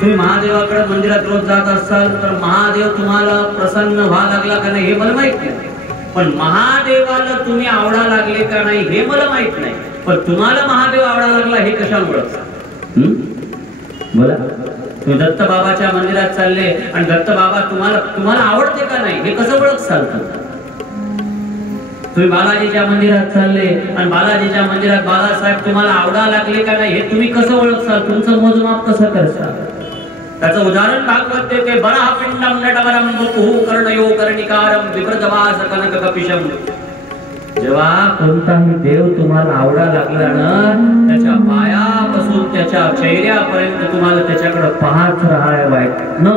तुम्ही महादेवाकडे मंदिरात रोज जात असाल तर महादेव तुम्हाला प्रसन्न व्हा लागला का नाही हे मला माहित नाही, पण महादेवाला तुम्ही आवडा लागले का नाही हे मला माहित नाही. पण तुम्हाला महादेव आवडा लागला हे कशाला ओळखता? बोला. तुम्ही दत्त बाबाच्या मंदिरात चालले आणि दत्त बाबा तुम्हाला आवडते का नाही हे कसं ओळखसाल? तुम्ही बालाजीच्या मंदिरात चालले आणि बालाजीच्या मंदिरात बालासाहेब तुम्हाला आवडा लागले का नाही हे तुम्ही कसं ओळखसाल? तुमचं मोजमाप कसं करसाल? त्याचं उदाहरण भागवत देते. बरह पिंडम नटवरम वपुः, कर्णयो कर्णिकारम, बिभ्रतवास कनक कपिशम. जेव्हा कोणताही देव तुम्हाला आवडा लागला ना, त्याच्या पायापासून त्याच्या चेहऱ्यापर्यंत तुम्हाला त्याच्याकडे पाहत राहाय वाटणं,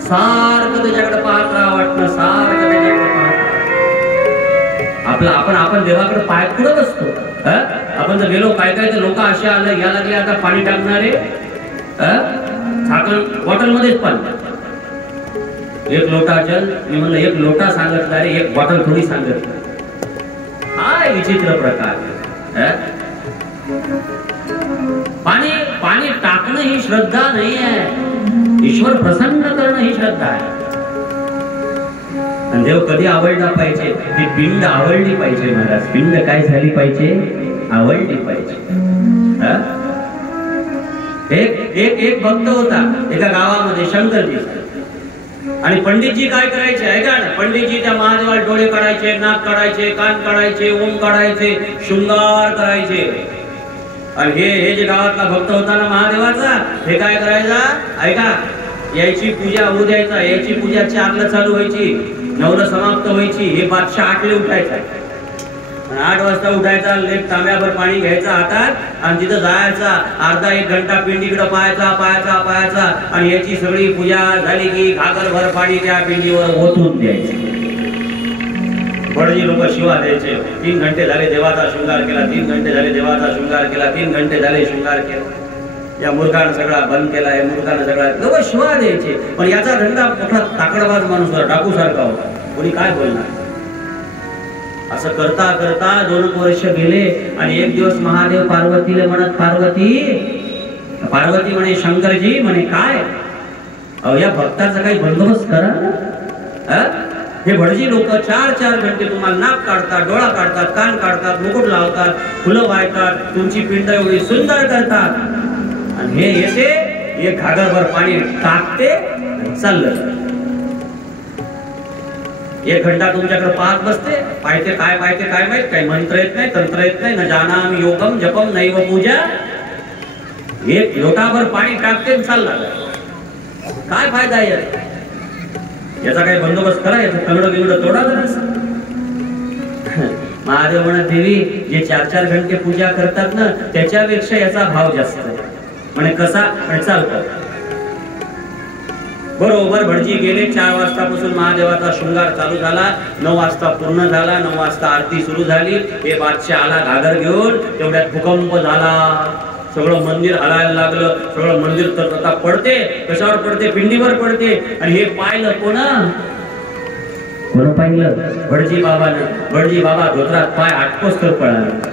सारखं त्याच्याकडे पाहत राहा वाटणं, सारखं त्याच्याकडे पाहत. आपण देवाकडे पाय पुढत असतो. आपण जर गेलो, काय काय लोक असे आले या लागले आता पाणी टाकणारे, झाकण बॉटल मध्येच पाणी. एक लोटा जल, मी म्हणलं एक लोटा सांगितला रे, एक बॉटल थोडी सांगितलं. काय विचित्र प्रकार. पाणी पाणी टाकणं ही श्रद्धा नाही आहे, ईश्वर प्रसन्न करणं ही श्रद्धा आहे. देव कधी आवडला पाहिजे, ती पिंड आवडली पाहिजे महाराज. पिंड काय झाली पाहिजे, आवडली पाहिजे. एक भक्त होता एका गावामध्ये, शंकरजी. आणि पंडितजी काय करायचे ऐका ना, पंडितजी त्या महादेवाला डोळे काढायचे, नाक काढायचे, कान काढायचे, ओम काढायचे, शृंगार करायचे. आणि हे जे गावातला भक्त होता ना महादेवाचा, हे काय करायचा ऐका, याची पूजा होऊ द्यायचा, याची पूजा 4ला चालू व्हायची, 9ला समाप्त व्हायची. हे बादशाह 8ला उठायचा, 8 वाजता उठायचा, एक तांब्याभर पाणी घ्यायचा हातात आणि तिथं जायचा, अर्धा 1 घंटा पिंडीकडे पाहायचा. आणि याची सगळी पूजा झाली की घागरभर पाणी त्या पिंडीवर ओतून द्यायचे. भटजी लोक शिवा द्यायचे. 3 घंटे झाले देवाचा शृंगार केला, 3 घंटे झाले देवाचा शृंगार केला, 3 घंटे झाले शृंगार केला. या मूर्खानं सगळा बंद केला, या मूर्खानं सगळा, लोक शिवा द्यायचे. पण याचा धंदा मोठा ताकडबाज माणूस होता, डाकू सारखा होता, कोणी काय बोलणार. असं करता करता 2 वर्ष गेले. आणि एक दिवस महादेव पार्वतीला म्हणत, पार्वती म्हणे शंकरजी म्हणे काय, अहो या भक्ताचा काही बंदोबस्त करा. हे भटजी लोक 4 घंटे तुम्हाला नाक काढतात, डोळा काढतात, कान काढतात, मुकुट लावतात, फुलं वाहतात, तुमची पिंड एवढी सुंदर करतात. आणि हे येते, एक घागरभर पाणी टाकते, चाललं. 1 घंटा तुमच्याकडे पाहत बसते, पाहते काय माहित, काही मंत्र येत नाही, तंत्र येत नाही, न जानामि योगम जपम नैव पूजा. 1 लोटाभर पाणी टाकते, चालला. काय फायदा आहे याचा, काही बंदोबस्त करा, याचं तंगड बिंगड तोडा. महादेव म्हणत, देवी जे 4 घंटे पूजा करतात ना, त्याच्यापेक्षा याचा भाव जास्त आहे. म्हणे कसा, चालतो. बरोबर भटजी गेले. 4 वाजतापासून महादेवाचा शृंगार चालू झाला, 9 वाजता पूर्ण झाला, 9 वाजता आरती सुरू झाली. हे बादशाह आला घागर घेऊन, तेवढ्यात भूकंप झाला, सगळं मंदिर हलायला लागलं. सगळं मंदिर तर पडते, कशावर पडते, पिंडीवर पडते. आणि हे पाहिलं कोण पाहिलं, भटजी बाबानं. भटजी बाबा धोत्रात पाय आटपोस तर पळाला,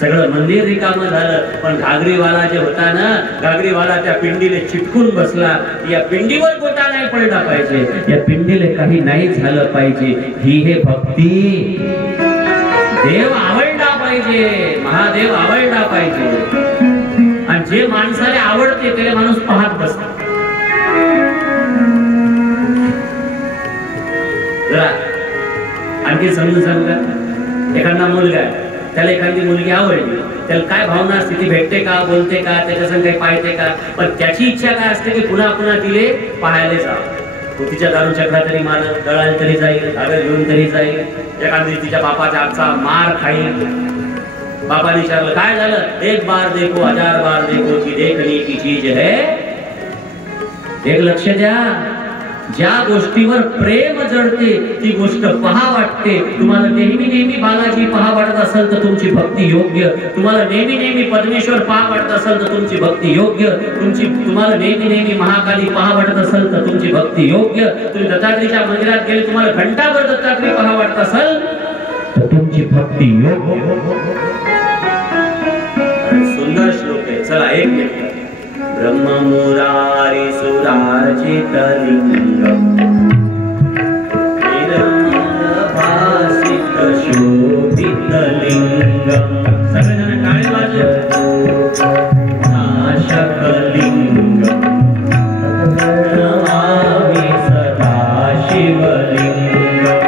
सगळं मंदिर रिकामं झालं. पण घागरीवाला जे होता ना, घागरीवाला त्या पिंडीला चिटकून बसला. या पिंडीवर गोटा नाही पडला पाहिजे, या पिंडीला काही नाही झालं पाहिजे. ही हे भक्ती, देव आवडला पाहिजे, महादेव आवडला पाहिजे. आणि जे माणसाला आवडते त्याला माणूस पाहत बसतो. जरा आणखी समजून सांगा, एखादा मुलगा आहे, त्याला एखादी मुलगी आवडली, त्याला काय भावना असते, ती भेटते का, बोलते का, त्याच्या संग काही पाहते का. पण त्याची इच्छा काय असते की पुन्हा पुन्हा तिले पाहायला जावं. तो तिच्या दारू चक्रा तरी मारत, दळायला तरी जाईल, घागर घेऊन तरी जाईल, एखादी तिच्या बापाच्या आजचा मार खाईल. बापाने विचारलं काय झालं, 1 बार देखो 1000 बार देखो की देखने की चीज है. एक लक्ष द्या, ज्या गोष्टीवर प्रेम जडते ती गोष्ट पहा वाटते. तुम्हाला नेहमी बालाजी पहा वाटत असेल तर तुमची भक्ती योग्य. तुम्हाला नेहमी पद्मेश्वर पहा वाटत असेल तर तुमची भक्ती योग्य. तुम्हाला नेहमी महाकाली पहा वाटत असेल तर तुमची भक्ती योग्य. तुम्ही दत्तात्रेयच्या मंदिरात गेले, तुम्हाला घंटाभर दत्तात्रेय पहा वाटत असेल तर तुमची भक्ती योग्य. सुंदर श्लोक आहे, चला 1 मिनिट. ब्रह्म मुरारी सुरार्चित लिंगम निर्मल भासित शोभित लिंगम. सगळेजण टाळी वाजवा. नाशक लिंगम नमामि सदा शिवलिंगम.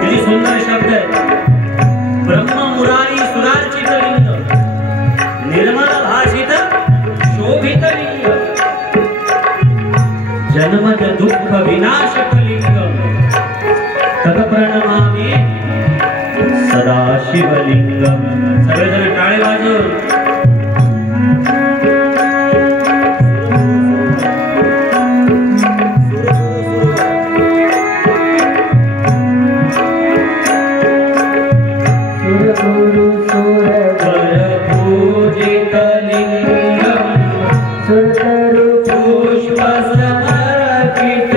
किती सुंदर शब्द आहे. ब्रह्म मुरारी सुरार्चित लिंगम, निर्मल भासित शोभित लिंगम, जन्मज दुःख विनाशक लिंगम, तत प्रणमामि सदा शिवलिंगम. सगळेजण टाळे वाजवून पुष्प समर्पित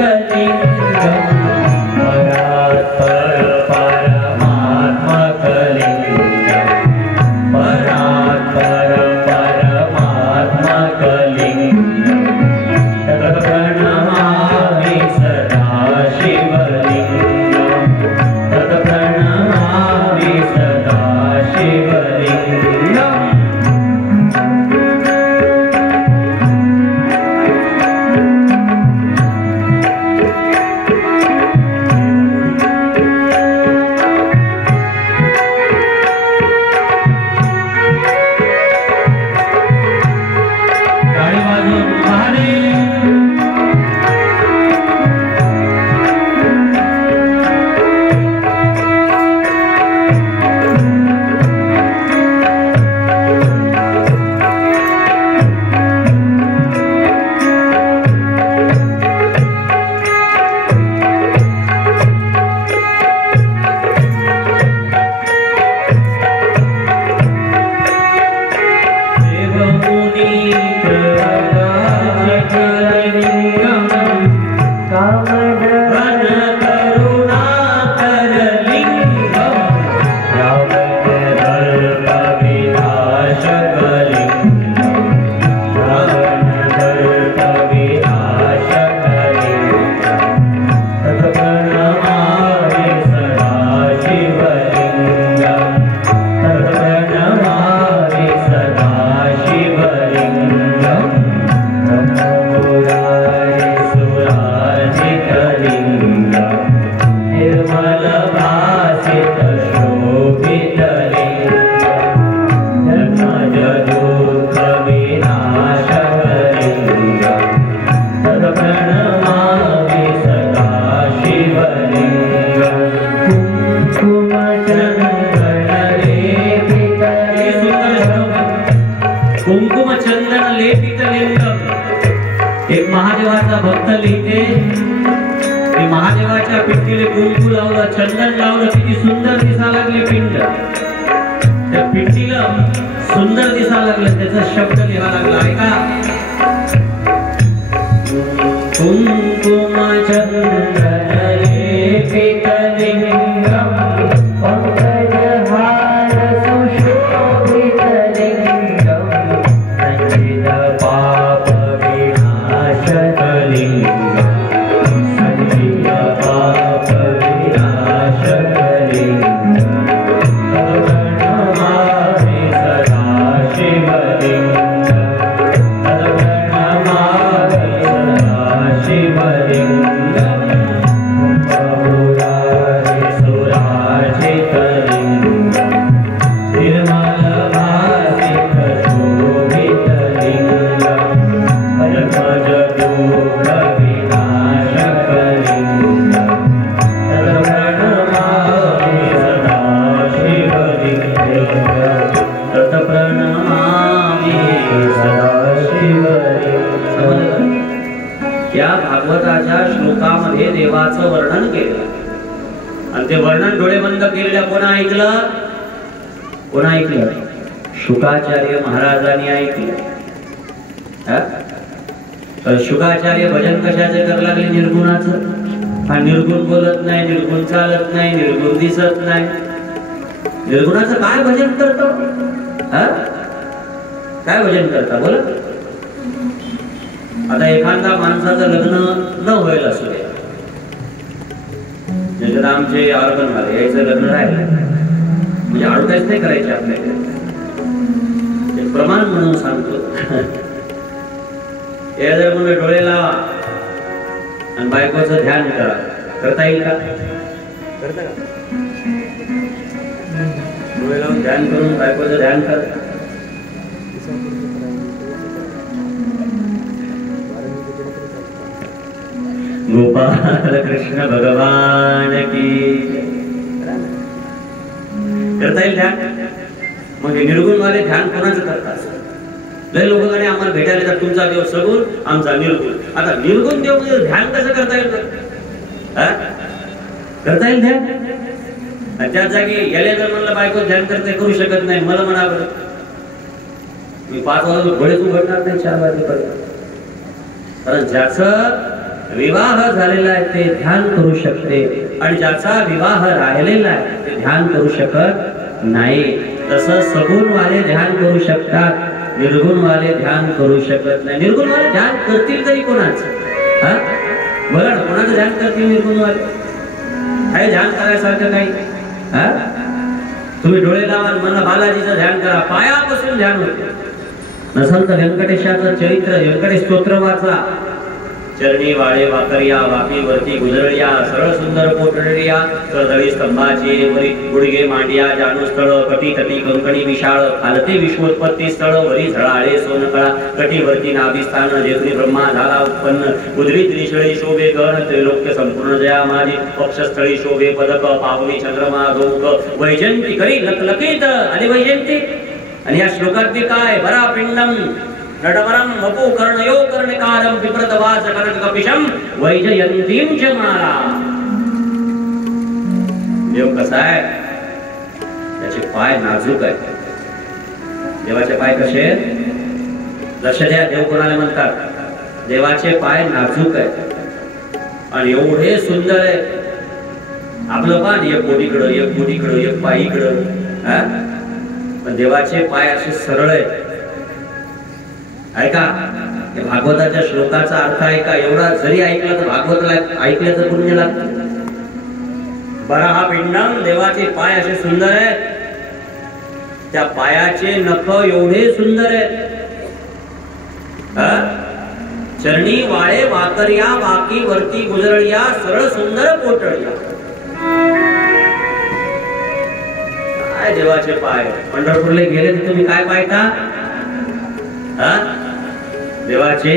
आणि महादेवाच्या पिंडीला कुंकू लावलं, चंदन लावलं, किती सुंदर दिसा लागली पिंड. त्या पिंडीला सुंदर दिसा लागलं, त्याचा शब्द लिहा लागला. ऐका. कुंकुम चंदन लेपित लिंगम पंकजहार सुशोभित लिंगम संचित पाप विनाशक लिंगम संचित पाप विनाशक लिंगम प्रणमामि सदा शिवलिंगम प्रणमामि सदा शिवलिंगम बहुरारि सुरार्चितलिंगम निर्मलभासित शोभितलिंगम पद्मजदूत विनाशकलिंगम तत्प्रणमामि सदा शिवलिंगम तत्प्रणमामि सदा शिवलिंगम. या भागवताच्या श्लोकामध्ये देवाचं वर्णन केलं आणि ते वर्णन डोळे बंद केलेल्या कोणा ऐकलं? कोणा ऐकलं? शुकाचार्य महाराजांनी ऐकलं. तर शुकाचार्य भजन कशाचे कर लागले? निर्गुणाचं. हा निर्गुण बोलत नाही, निर्गुण चालत नाही, निर्गुण दिसत नाही. निर्गुणाचं काय भजन करतो? काय भजन करता बोला? आता एखादा माणसाचं लग्न न व्हायला असू दे, ज्याच्यात आमचे ऑर्गन वाले यायचं लग्न राहिलं म्हणजे ॲडव्हर्टाईज नाही करायचे आपल्याकडे, ते प्रमाण म्हणून सांगतो. हे जर म्हणजे डोळे लावा आणि बायकोचं ध्यान करा, करता येईल का? करता का? डोळे लावून ध्यान करून बायकोचं ध्यान करा. गोपाल कृष्ण भगवान की. करता येईल ध्यान? मग निर्गुण वाले ध्यान कोणाचं करतात? लय लोकांकडे आम्हाला भेटायला येतात, तुमचा देव सगुण, आमचा निर्गुण. आता निर्गुण देव म्हणजे ध्यान कसं करता येईल? करता येईल ध्यान? त्या जागी याला जर म्हणलं बायको ध्यान करते, करू शकत नाही, मला म्हणा बरं मी 5 वाजता घोडे उघडणार नाही 4 वाजेपर्यंत. कारण ज्याचं विवाह झालेला आहे ते ध्यान करू शकते आणि ज्याचा विवाह राहिलेला आहे ते ध्यान करू शकत नाही. तसं सगुण वाले ध्यान करू शकतात, निर्गुण वाले ध्यान करू शकत नाही. निर्गुण वाले ध्यान करतील तरी कोणाचं? बघा ना, कोणाचं ध्यान करतील निर्गुण वाले? काही ध्यान करायसारखं काही? तुम्ही डोळे लावा, मला बालाजीचं ध्यान करा, पायापासून ध्यान होते. नसल तर व्यंकटेशाचं चरित्र, व्यंकटेश स्तोत्र वाचा. चरणी वाळे वाकरिया, वाकी वरती गुजरळिया, सरळ सुंदर पोटरिया, कर्दळी स्तंभाचे वरी गुडगे मांडिया, जानूस्थळ कटी तटी कंकणी विशाळ, खालते विश्वोत्पत्ती स्थळ वरी झळाळे सोनकळा, कटीवरती नाभिस्थान, जेथुनी ब्रह्मा झाला उत्पन्न, उदरी त्रिशळी शोभे गण, त्रैलोक्य संपूर्ण जया माझी, पक्षस्थळी शोभे पदक, पावनी चंद्रमा गौक, वैजंती करी लकलकीत आणि वैजंती. आणि या श्लोकात काय? भरा पिंडम नडवरम वपु कर्णयो कर्णकारम विप्रतवाच कनककपिशम वैजयंतीम च माला. देव कसा आहे? त्याचे पाय नाजूक आहेत. देवाचे पाय कसे आहेत? लक्ष द्या, देव कोणाला म्हणतात? देवाचे पाय नाजूक आहेत आणि एवढे सुंदर आहे. आपलं पान एक बोटीकडं, एक बोटीकडं, एक पायीकडं, पण देवाचे पाय असे सरळ आहेत. ऐका, भागवताच्या श्लोकाचा अर्थ ऐका. एवढा जरी ऐकला तर भागवताला ऐकल्याचं पुण्य लागतं. बराहा पिंडम, देवाचे पाय असे सुंदर आहेत, त्या पायाचे नख एवढे सुंदर आहेत. चरणी वाळे वाकरिया, वाकी वरती गुजरळिया, सरळ सुंदर पोटळिया. काय देवाचे पाय! पंढरपूरला गेले तर तुम्ही काय पाहता? देवाचे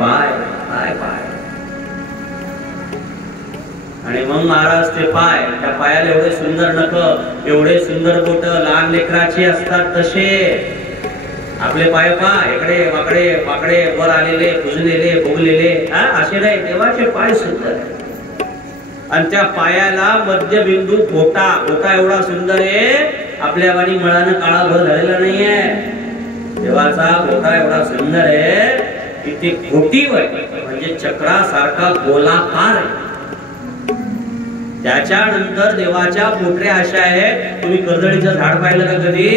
पाय, पाय पाय. आणि मग महाराज ते पाय, त्या पायाला एवढे सुंदर नख, एवढे सुंदर बोट, लहान लेकराची असतात तसे. आपले पाय पा इकडे वाकडे वाकडे, वर आलेले, कुजलेले, फुगलेले, असे नाही. देवाचे पाय सुंदर. आणि त्या पायाला मध्यबिंदू पोटा, पोटा एवढा सुंदर आहे, आपल्या वाणी मळानं काळा भर झालेला नाहीये. देवाचा पोटा एवढा सुंदर आहे की ते कोटीवर म्हणजे चक्रासारखा गोलाकार आहे. त्याच्यानंतर देवाच्या पोटऱ्या अशा आहेत, तुम्ही कर्दळीचं झाड पाहिलं का कधी?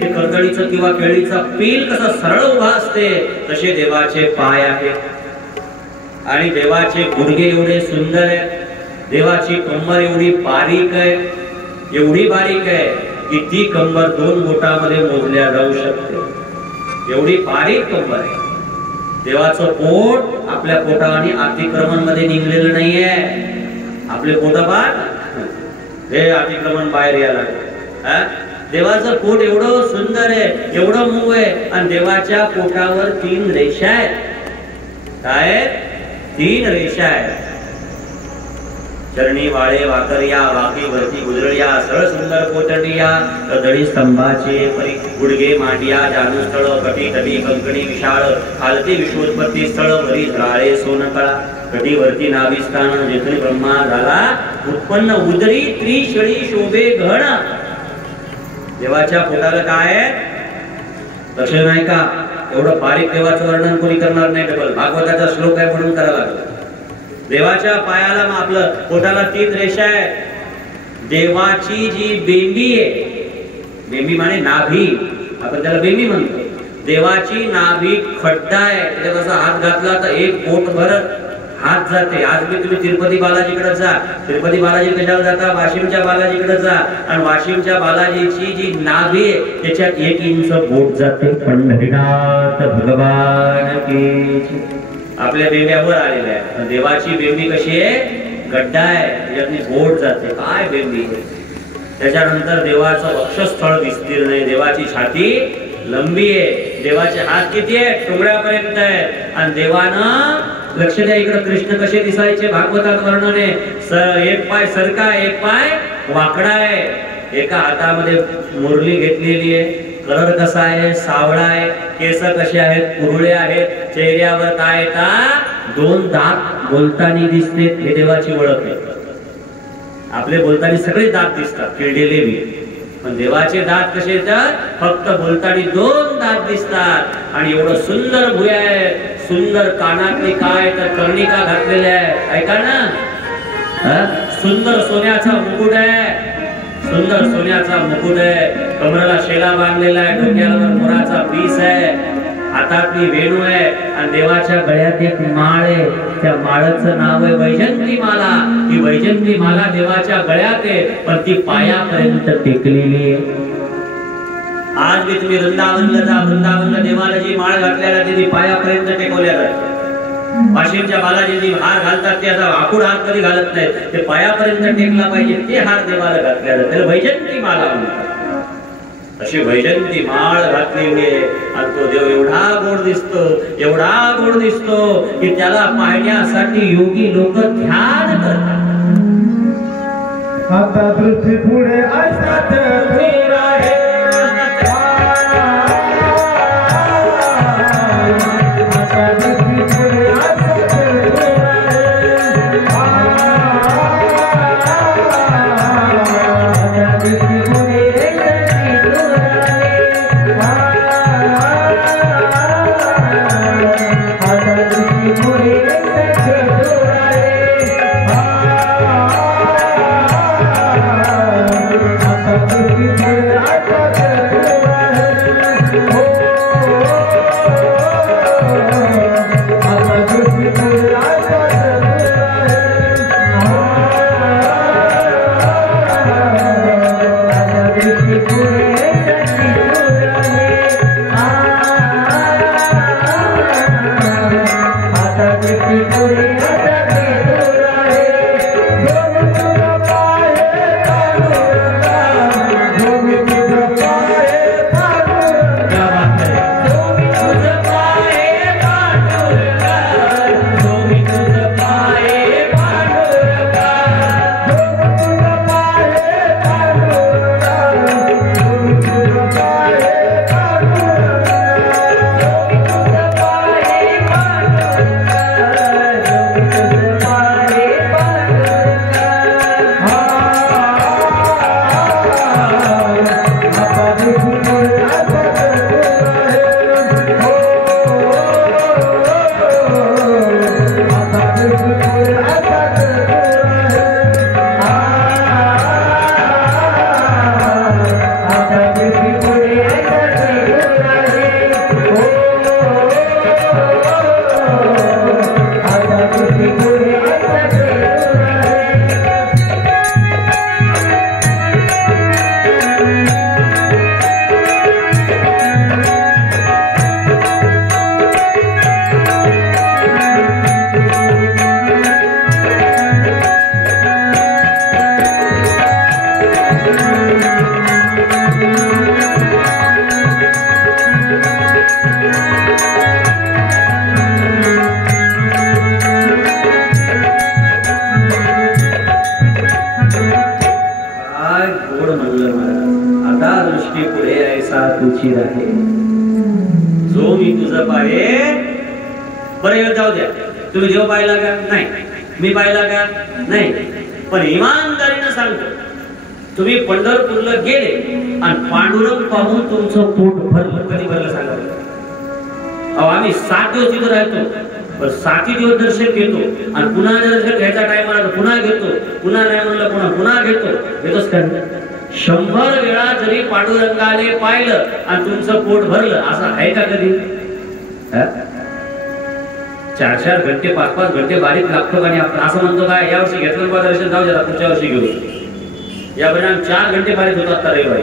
ते कर्दळीचं किंवा केळीचा पील कसं सरळ उभा असते तसे देवाचे पाय आहेत. आणि देवाचे गुडघे एवढे सुंदर आहेत, देवाची कंबर एवढी बारीक आहे, एवढी बारीक आहे की ती कंबर 2 बोटामध्ये मोजल्या जाऊ शकते, एवढी बारीक कंबर आहे. देवाचं पोट आपल्या पोटाने अतिक्रमण मध्ये निघलेलं नाहीये. आपले पोटपाठ हे अतिक्रमण बाहेर यायला. देवाचं पोट एवढं सुंदर आहे, एवढं मऊ आहे, आणि देवाच्या पोटावर 3 रेषा आहेत. काय? 3 रेषा आहेत. चरणी वाळे वाकरिया, वाकी वरती गुजरळिया, सरळ सुंदर पोटडिया, कदळी स्तंभाचे परी गुडगे मांडिया, जानूस्थळ कटी तटी कंकणी विशाळ, खालती विश्वोत्पत्ती स्थळ वरी राळे सोनकळा, कटी वरती नाभिस्थान जेथून ब्रह्मा झाला उत्पन्न, उदरी त्रिशळी शोभे घण. देवाच्या पोटाला काय लक्ष नाही का? एवढं बारीक देवाचं वर्णन कोणी करणार नाही. डबल भागवताचा श्लोक आहे म्हणून करायला लागला. देवाच्या पायाला आपलं पोटाला 3 रेषा आहे. देवाची जी बेंबी आहे, बेंबी माने नाभी, आपण त्याला बेंबी म्हणतो. देवाची नाभी खड्डा आहे, त्याच्यात असा हात घातला तर 1 बोट भर हात जाते. आज मी तुम्ही तिरुपती बालाजीकडे जा, तिरुपती बालाजी कशाला जाता? वाशिमच्या बालाजीकडे जा, आणि वाशिमच्या बालाजीची जी नाभी आहे त्याच्यात 1 इंच बोट जाते. पंढरीनाथ भगवान की. आपल्या बेंब्यावर आलेल्या आहे. देवाची बेंबी कशी आहे? गड्डा आहे, त्याच्यातनी बोट जाते. काय बेंबी? त्याच्यानंतर देवाचं वक्षस्थळ विस्तीर्ण आहे, देवाची छाती लंबी आहे, देवाचे हात किती आहे? टोंगळ्यापर्यंत आहे. आणि देवानं लक्ष द्या इकडे कृष्ण कसे दिसायचे भागवतात वर्णन आहे. 1 पाय सरका, 1 पाय वाकडा आहे. एका हातामध्ये मुरली घेतलेली आहे. कलर कसा आहे? सावळा आहे. केस कसे आहेत? कुरळे आहेत. चेहऱ्यावर काय येतात? 2 दात बोलताना दिसते. हे देवाची ओळख आहे. आपले बोलताना सगळे दात दिसतात, किडलेले बी, पण देवाचे दात कसे येतात? फक्त बोलताना 2 दात दिसतात. आणि एवढं सुंदर भुया आहे, सुंदर कानातली काय तर कर्णिका घातलेल्या आहे. ऐका ना, सुंदर सोन्याचा मुकुट आहे, सुंदर सोन्याचा मुकुट आहे. कमराला शेला बांधलेला आहे, डोक्यावर मोराचा पीस आहे, हातातली वेणू आहे, आणि देवाच्या गळ्यात एक माळ आहे. त्या माळाचं नाव आहे वैजंती माला. ही वैजंती माला देवाच्या गळ्यात आहे, पण ती पायापर्यंत टेकलेली आहे. आज मी तुम्ही वृंदावनला जा, वृंदावनला देवाला जी माळ घातलेला ती पायापर्यंत टेकवल्या जाते. वाशिमच्या बालाजी जी हार घालतात ते असा आखूड हार कधी घालत नाही, ते पायापर्यंत टेकला पाहिजे, ते हार देवाला घातल्या जाते. वैजंती माला म्हणतात. अशी वैजंती माळ घातलेली आहे, आणि तो देव एवढा गोड दिसतो, एवढा गोड दिसतो की त्याला पाहण्यासाठी योगी लोक ध्यान करतात. आता पृथ्वी पुढे असतात फिर आहे. कसा तुझी राहे, जो मी तुझं पाहे. बरं जाऊ द्या, तुम्ही देव पाहिला का? नाही. मी पाहिला का? नाही. पण इमानदारीनं सांगतो, तुम्ही पंढरपूरला गेले आणि पांडुरंग पाहून तुमचं पोट भरलं. कधी भरलं सांगा? अहो आम्ही 7 दिवस तिथं राहतो, पण 7 दिवस दर्शन घेतो आणि पुन्हा दर्शन घ्यायचा टाइम आला तर पुन्हा घेतो, पुन्हा नाही म्हणलं पुन्हा घेतो. घेतोच का? 100 वेळा जरी पांडुरंगाने पाहिलं आणि तुमचं पोट भरलं असं आहे का कधी? 4-4 घंटे 5-5 घंटे बारीक लागतो आणि आपण असं म्हणतो काय या वर्षी घेतलं बा दर्शन, जाऊ द्या पुढच्या वर्षी घेऊ. या परिणाम 4 घंटे बारीक होतात का रविवारी?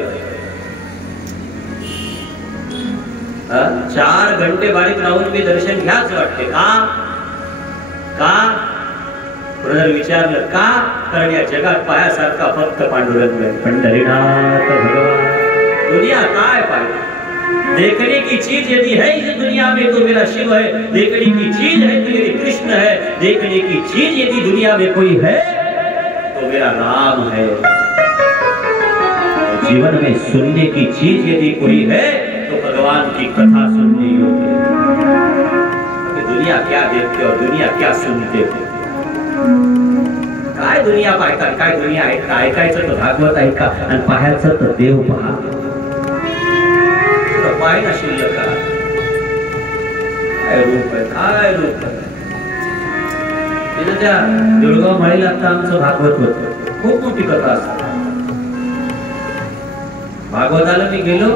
4 घंटे बारीक राहून मी दर्शन घ्याच वाटते का? जर विचारलं का? कारण या जगात पायासारखा फक्त पांडुरंग आहे, पंढरीनाथ भगवान. दुनिया काय पाहिजे? देखने की चीज यदि है इस दुनिया में तो मेरा शिव है, देखने की चीज है तो मेरी कृष्ण है, देखने की चीज यदि दुनिया में कोई है तो मेरा राम है. जीवन में सुनने की चीज यदि कोई है तो भगवान की कथा सुननी होगी. दुनिया क्या देखते और दुनिया क्या सुनते? काय दुनिया पाहतात, काय दुनिया ऐकता? ऐकायचं तर भागवत ऐका आणि पाहायचं तर देव पहा. पाय ना शिल्लक काय रूप आहे, काय रूप आहे. त्या देऊळगाव माळीला आता आमचं भागवत होतं, खूप मोठी कथा असते. भागवताला मी गेलो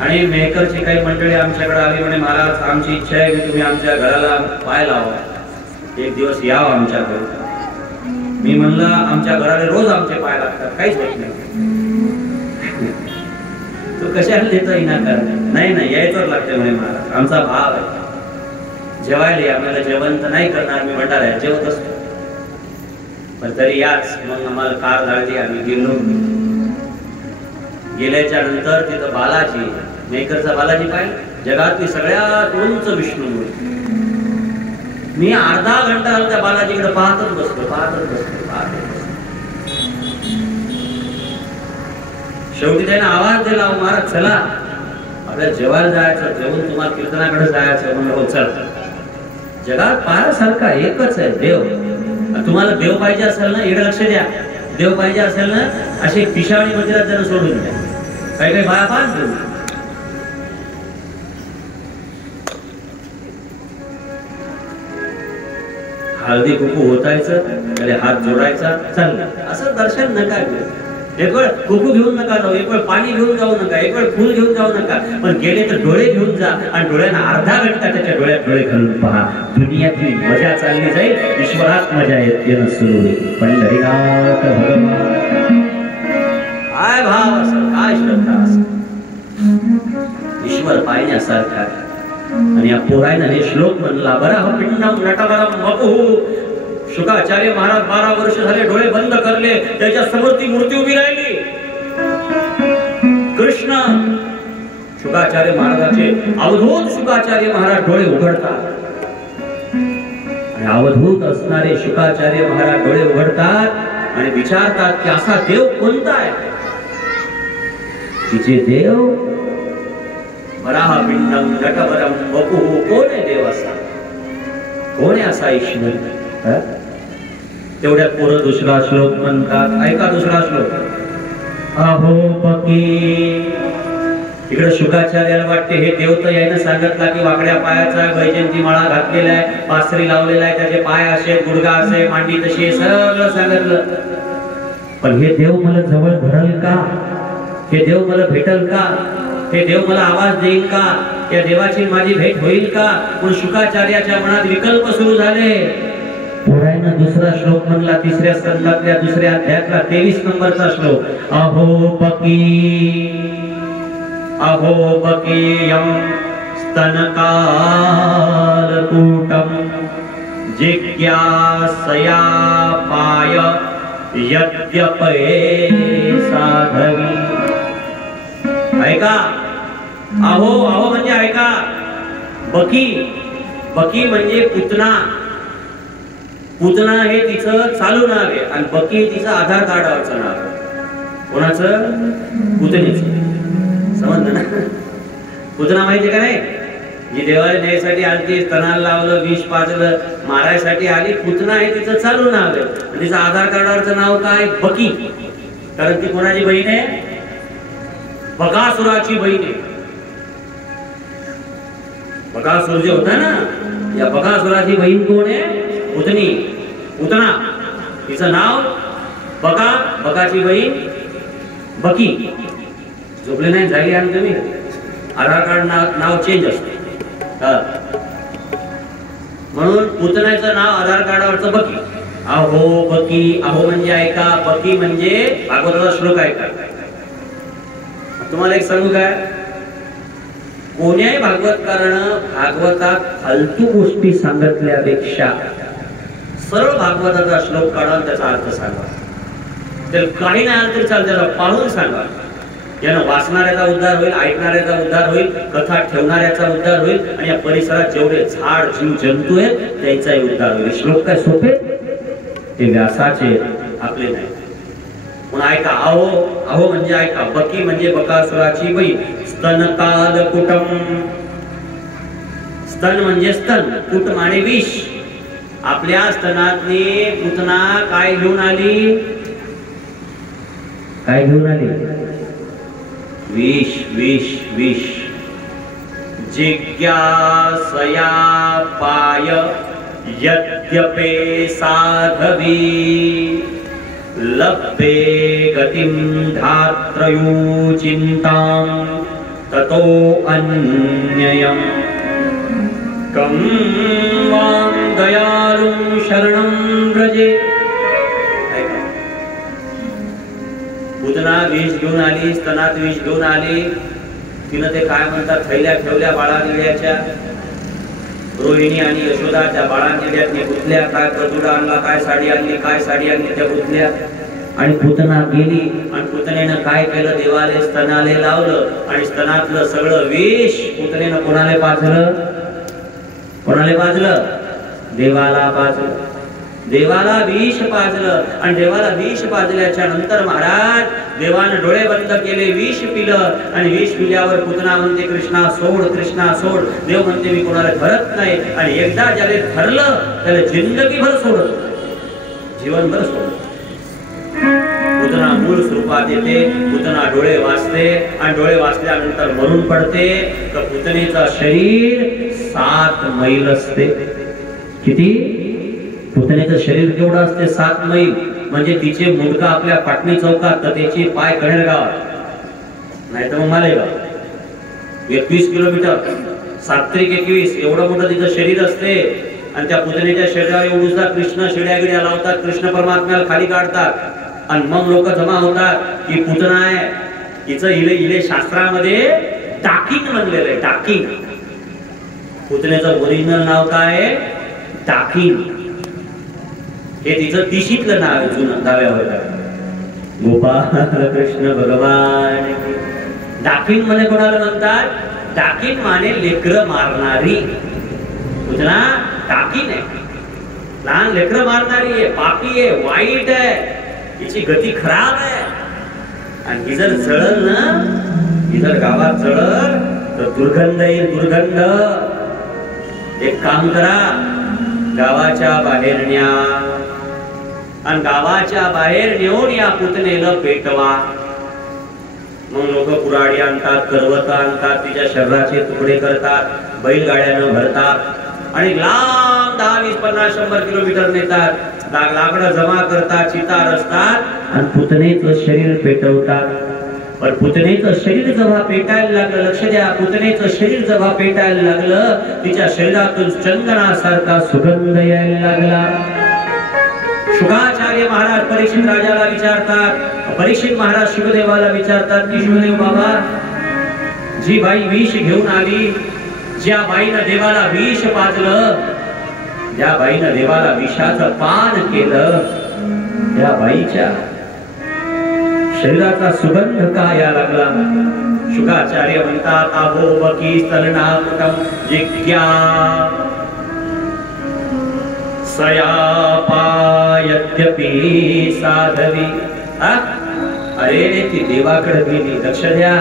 आणि मेहकरची काही मंडळी आमच्याकडे आली, म्हणे महाराज आमची इच्छा आहे की तुम्ही आमच्या घराला पाय लावा, एक दिवस यावं आमच्याकडे. मी म्हणलं आमच्या घराला रोज आमचे पाय लागतात, काहीच होत नाही. तो कशाला देतो इनाकार? नाही यायचं लागते म्हणे महाराज, आमचा भाव आहे. जेवायला आम्हाला जेवण तर नाही करणार, मी म्हणणार आहे जेवत असतो, पण तरी याच. मग आम्हाला कार धाडली, आम्ही गेलो. गेल्याच्या नंतर तिथं बालाजी, मेहकरचा बालाजी पाहिलं, जगातली सगळ्यात उंच विष्णूमूर्ती. मी अर्धा घंटा त्या बालाजीकडे पाहतच बसलो. शेवटी त्याने आवाज दिला, महाराज चला आपल्याला जेवायला जायचं, जेवून तुम्हाला कीर्तनाकडे जायचं. म्हणलं हो चल. जगात पायासारखा एकच आहे देव. तुम्हाला देव पाहिजे असेल ना, इकडे लक्ष द्या, देव पाहिजे असेल ना, असे पिशाळी मंदिरात जरा सोडून द्या. काही बाया पाहत हळदी कुकू होतायचं, त्याला हात जोडायचा, चाललं. असं दर्शन नका घेऊ. एक वेळ कुकू घेऊन नका जाऊ, एक वेळ पाणी घेऊन जाऊ नका, एक वेळ फुल घेऊन जाऊ नका, पण गेले तर डोळे घेऊन जा आणि डोळ्यांना अर्धा घंटा त्याच्या डोळ्यात डोळे घालून पहा. दुनियातली मजा चालली जाईल, ईश्वरात मजा येणं सुरू होईल. पंढरीनाथ भगवान काय भाव असं, काय श्रद्धा असं, ईश्वर पाहण्यासारखा. आणि या पोरायनं हे श्लोक म्हणला, बरा हा पिंडम नटवरम वपुः. शुकाचार्य महाराज 12 वर्ष झाले डोळे बंद करले, त्याच्या समोर ती मूर्ती उभी राहिली, कृष्ण. शुकाचार्य महाराजाचे अवधूत शुकाचार्य महाराज डोळे उघडतात आणि अवधूत असणारे शुकाचार्य महाराज डोळे उघडतात आणि विचारतात की असा देव कोणता आहे? तिचे देव वराहपिंडम नटवरम वपुः. कोण आहे देव असा? कोण आहे असा ईश्वर? तेवढ्यात पोरं दुसरा श्लोक म्हणतात. ऐका दुसरा श्लोक. अहो पकी. इकडे शुकाचार्याला वाटते हे देव तर यायनं सांगितला की वाकड्या पायाचा, वैजयंती माळा घातलेला आहे, पासरी लावलेला आहे, त्याचे पाय असे, गुडघा असे, मांडी तशी, सगळं सांगितलं. पण हे देव मला जवळ धरल का? हे देव मला भेटल का? हे देव मला आवाज देईल का? या देवाची माझी भेट होईल का? पण शुकाचार्याच्या मनात विकल्प सुरू झाले. पोरायनं दुसरा श्लोक म्हणला, 3ऱ्या स्कंदातल्या 2ऱ्या अध्यायातला 23 नंबरचा श्लोक. अहो पकी अहो पकीयं स्तनकालकूटं जिज्ञासया पाय यद्यपये साधवी. ऐका, अहो अहो म्हणजे ऐका. बकी, बकी म्हणजे पुतना. पुतना हे तिचं चालू नाव आहे आणि बकी तिचं आधार कार्डावरचं नाव आहे. कोणाचं? पुतणीचं. समजलं ना? पुतना माहिती का नाही? जी देवाला न्यायसाठी आली, स्तनाला लावलं, विष पाजलं, मारायसाठी आली, पुतना आहे, तिचं चालू नाव आहे. तिचं आधार कार्डावरचं नाव काय? बकी. कारण ती कोणाची बहीण आहे? बकासुराची बहीण आहे. बकासुर जे होता ना, या बकासुराची बहीण कोण आहे? पुतनी, पुतना. तिचं नाव बका, बकाची बहीण बकी. झोपले नाही झाली आणि तुम्ही आधार कार्ड नाव चेंज असते. म्हणून पुतण्याचं नाव आधार कार्डावरचं बकी. अहो बकी, अहो म्हणजे ऐका, बकी म्हणजे भागवताचा श्लोक ऐका. तुम्हाला एक सांगू काय, कोण्याही भागवतकारानं भागवतात फालतू गोष्टी सांगितल्यापेक्षा सरळ भागवताचा श्लोक काढा, त्याचा अर्थ सांगा. त्याला काही नाही आलं तरी चालतं, त्याला पाहून सांगा. यानं वाचणाऱ्याचा उद्धार होईल, ऐकणाऱ्याचा उद्धार होईल, कथा ठेवणाऱ्याचा उद्धार होईल, आणि या परिसरात जेवढे झाड जीव जंतू आहेत त्यांचाही उद्धार होईल. श्लोक काय सोपे, ते व्यासाचे, आपले नाही. म्हणून ऐका, अहो, अहो म्हणजे ऐका, बकी म्हणजे बकासुराची बहीण. स्तन काल कुटम, स्तन म्हणजे स्तन, कुट माने विष. आपल्या स्तनातनी पुतना काय घेऊन आली? काय घेऊन आली? विष, विष, विष. जिज्ञासया पाय यद्यपे साधवी लभ्ये गतिं धात्रयो चिंतां ततो अन्ययम् कं वां दयालुं शरणं व्रजे. पुतना विष घेऊन आली, स्तनात विष घेऊन आली. तिनं ते काय म्हणतात, थैल्या ठेवल्या बाळानिळ्याच्या. रोहिणी आणि यशोदा त्या बाळानिळ्यातनी गुंतल्या. काय प्रतुडा आणला, काय साडी आणली, काय साडी आणली, त्या गुंतल्या. आणि पुतना गेली, आणि पुतनेनं काय केलं, देवाले स्तनाले लावलं, आणि स्तनातलं सगळं विष पुतनेनं कोणाला पाजलं? कोणाला पाजलं? देवाला पाजलं. देवाला विष पाजलं. आणि देवाला विष पाजल्याच्या नंतर महाराज देवानं डोळे बंद केले, विष पिलं. आणि विष पिल्यावर पुतना म्हणते, कृष्णा सोड, कृष्णा सोड. देव म्हणते, मी कोणाला धरत नाही. आणि एकदा ज्याला धरलं त्याला जिंदगीभर सोडत, जीवनभर सोडत. पुतना मूळ स्वरूपात येते, पुतना डोळे वाचते, आणि डोळे वाचल्यानंतर मरून पडते. तर पुतनेचं शरीर 7 मैल असते. किती? पुतनेचं शरीर केवढं असते? 7 मैल. म्हणजे तिचे मुंडका आपल्या पाटणी चौकात, तर त्याचे पाय कणेर गावात, नाही तर मग मालेगाव. 21 किलोमीटर, 7×21 एवढं मोठं तिचं शरीर असते. आणि त्या पुतनेच्या शरीरावर एवढूसा कृष्ण शिड्या गिड्या लावतात, कृष्ण परमात्म्याला खाली काढतात. आणि मग लोक जमा होतात की पुतना आहे. हिचं इले शास्त्रामध्ये टाकिंग म्हणलेलं आहे, टाकिंग. पुतनेचं ओरिजिनल नाव काय आहे? टाकिंग. हे तिचं दिशीतलं नाव आहे, जुनं डाव्यावर. गोपाल कृष्ण भगवान. डाकिन म्हणे कोणाला म्हणतात? डाकिन माने लेकर मारणारी. पुतना डाकिन आहे, लहान लेकर मारणारी आहे, पापी आहे, वाईट आहे, हिची गती खराब आहे. आणि ही जर जळल ना, ही जर गावात जळल तर दुर्गंध येईल, दुर्गंध. एक काम करा, गावाच्या बाहेर न्या, आणि गावाच्या बाहेर नेऊन या पुतनेला पेटवा. मग लोक कुऱ्हाडी आणतात, करवत आणतात, तिच्या शरीराचे तुकडे करतात, बैलगाड्यानं भरतात, आणि लांब 10, 20, 50, 100 किलोमीटर नेतात. लाकडं जमा करतात, चिता रचतात, आणि पुतनेचं शरीर पेटवतात. पण पुतनेचं शरीर जेव्हा पेटायला लागलं, लक्ष द्या, पुतनेचं शरीर जेव्हा पेटायला लागलं, तिच्या शरीरातून चंदनासारखा सुगंध यायला लागला. शुकाचार्य महाराज परीक्षित राजाला विचारतात, परीक्षित महाराज शिवदेवाला विचारतात की शिवदेव बाबा, जी बाई विष घेऊन आली, ज्या बाईनं देवाला विष पाजलं, ज्या बाईनं देवाला विषाचं पान केलं, त्या बाईच्या शरीराचा सुगंध का या लागला? शुकाचार्य म्हणतात, अहो बकी स्तननाकुटं जिज्ञा सयापायद्यपि साधवी. अरे ती देवाकडे गेली. लक्ष द्या,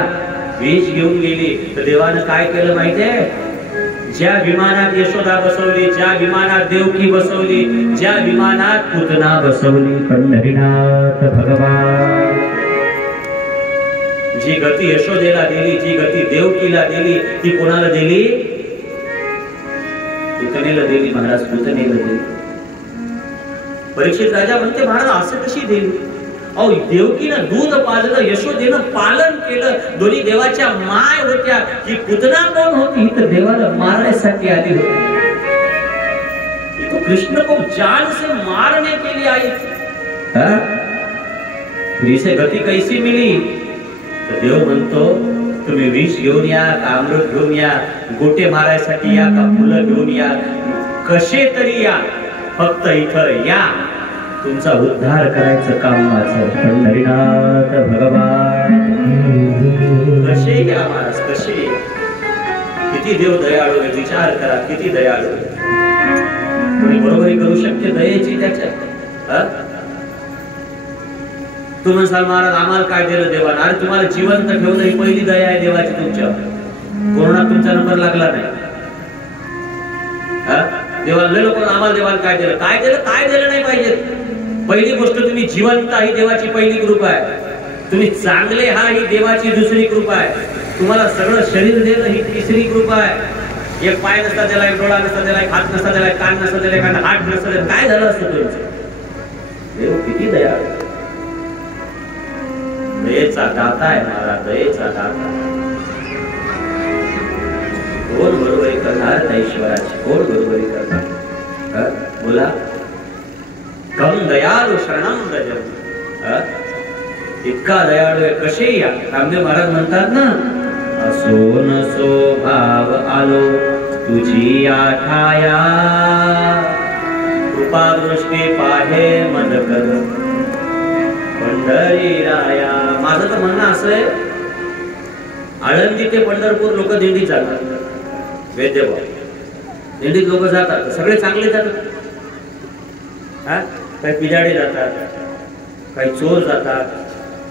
विष घेऊन गेली तर देवानं काय केलं माहितीये? ज्या विमानात यशोदा बसवली, ज्या विमानात देवकी बसवली, ज्या विमानात पूतना बसवली, पंढरीनाथ भगवान. जी गती यशोदेला दिली, जी गती देवकीला दिली, ती कोणाला दिली? पूतनेला दिली महाराज, पूतनेला दिली. परीक्षित राजा म्हणते महाराज असं कशी दिली? अहो देवकीनं दूध पाजलं, यशोदेनं पालन केलं, दोन्ही देवाच्या माय होत्या. ही पूतना कोण होती? ही तर देवाला मारण्यासाठी आली होती. कृष्ण को जान से मारने के लिए आई. इसे गती कैसी मिली? तर देव म्हणतो तुम्ही विष घेऊन या का अमृत घेऊन या, गोटे मारायसाठी या का फुलं घेऊन या, कसे तरी या, फक्त इथं या, तुमचा उद्धार करायचं काम माझं. पंढरीनाथ भगवान. कसे या महाराज, कसे? किती देव दयाळू आहे, विचार करा किती दयाळू आहे. कोणी बरोबरी करू शकते दयेची त्याच्यात? तू म्हणसाल महाराज आम्हाला काय दिलं देवानं? अरे तुम्हाला जिवंत ठेवलं ही पहिली दया आहे देवाची तुमच्यावर. कोरोनात तुमचा नंबर लागला नाही. देवाला लय लोक आम्हाला देवाला काय दिलं, काय दिलं, काय दिलं नाही पाहिजे. पहिली गोष्ट तुम्ही जिवंत ही देवाची पहिली कृपा आहे. तुम्ही चांगले हा ही देवाची दुसरी कृपा आहे. तुम्हाला सगळं शरीर देणं ही तिसरी कृपा आहे. एक पाय नसता त्याला, एक डोळा नसता त्याला, एक हात नसता त्याला, एक कान नसता त्याला, एक हात नसता त्याला, काय झालं असतं तुमचं? देव किती दया, दयेचा दाता आहे महाराज, दयेचा दाता. कोण बरोबरी करणार ईश्वराची? कोण बरोबरी करणार? बोला. कम दयाळु शरणम व्रजम. इतका दयाळू आहे. कसे या? रामदेव महाराज म्हणतात ना, असो नसो भाव आलो तुझी आठाया, कृपा दृष्टी पाहे मद कर पंढरी राया. माझं तर म्हणणं असं आहे, आळंदी ते पंढरपूर लोक दिंडीत जातात. वेद्यभाव दिंडीत लोक जातात, सगळे चांगले जातात. काही पिजाडे जातात, काही चोर जातात,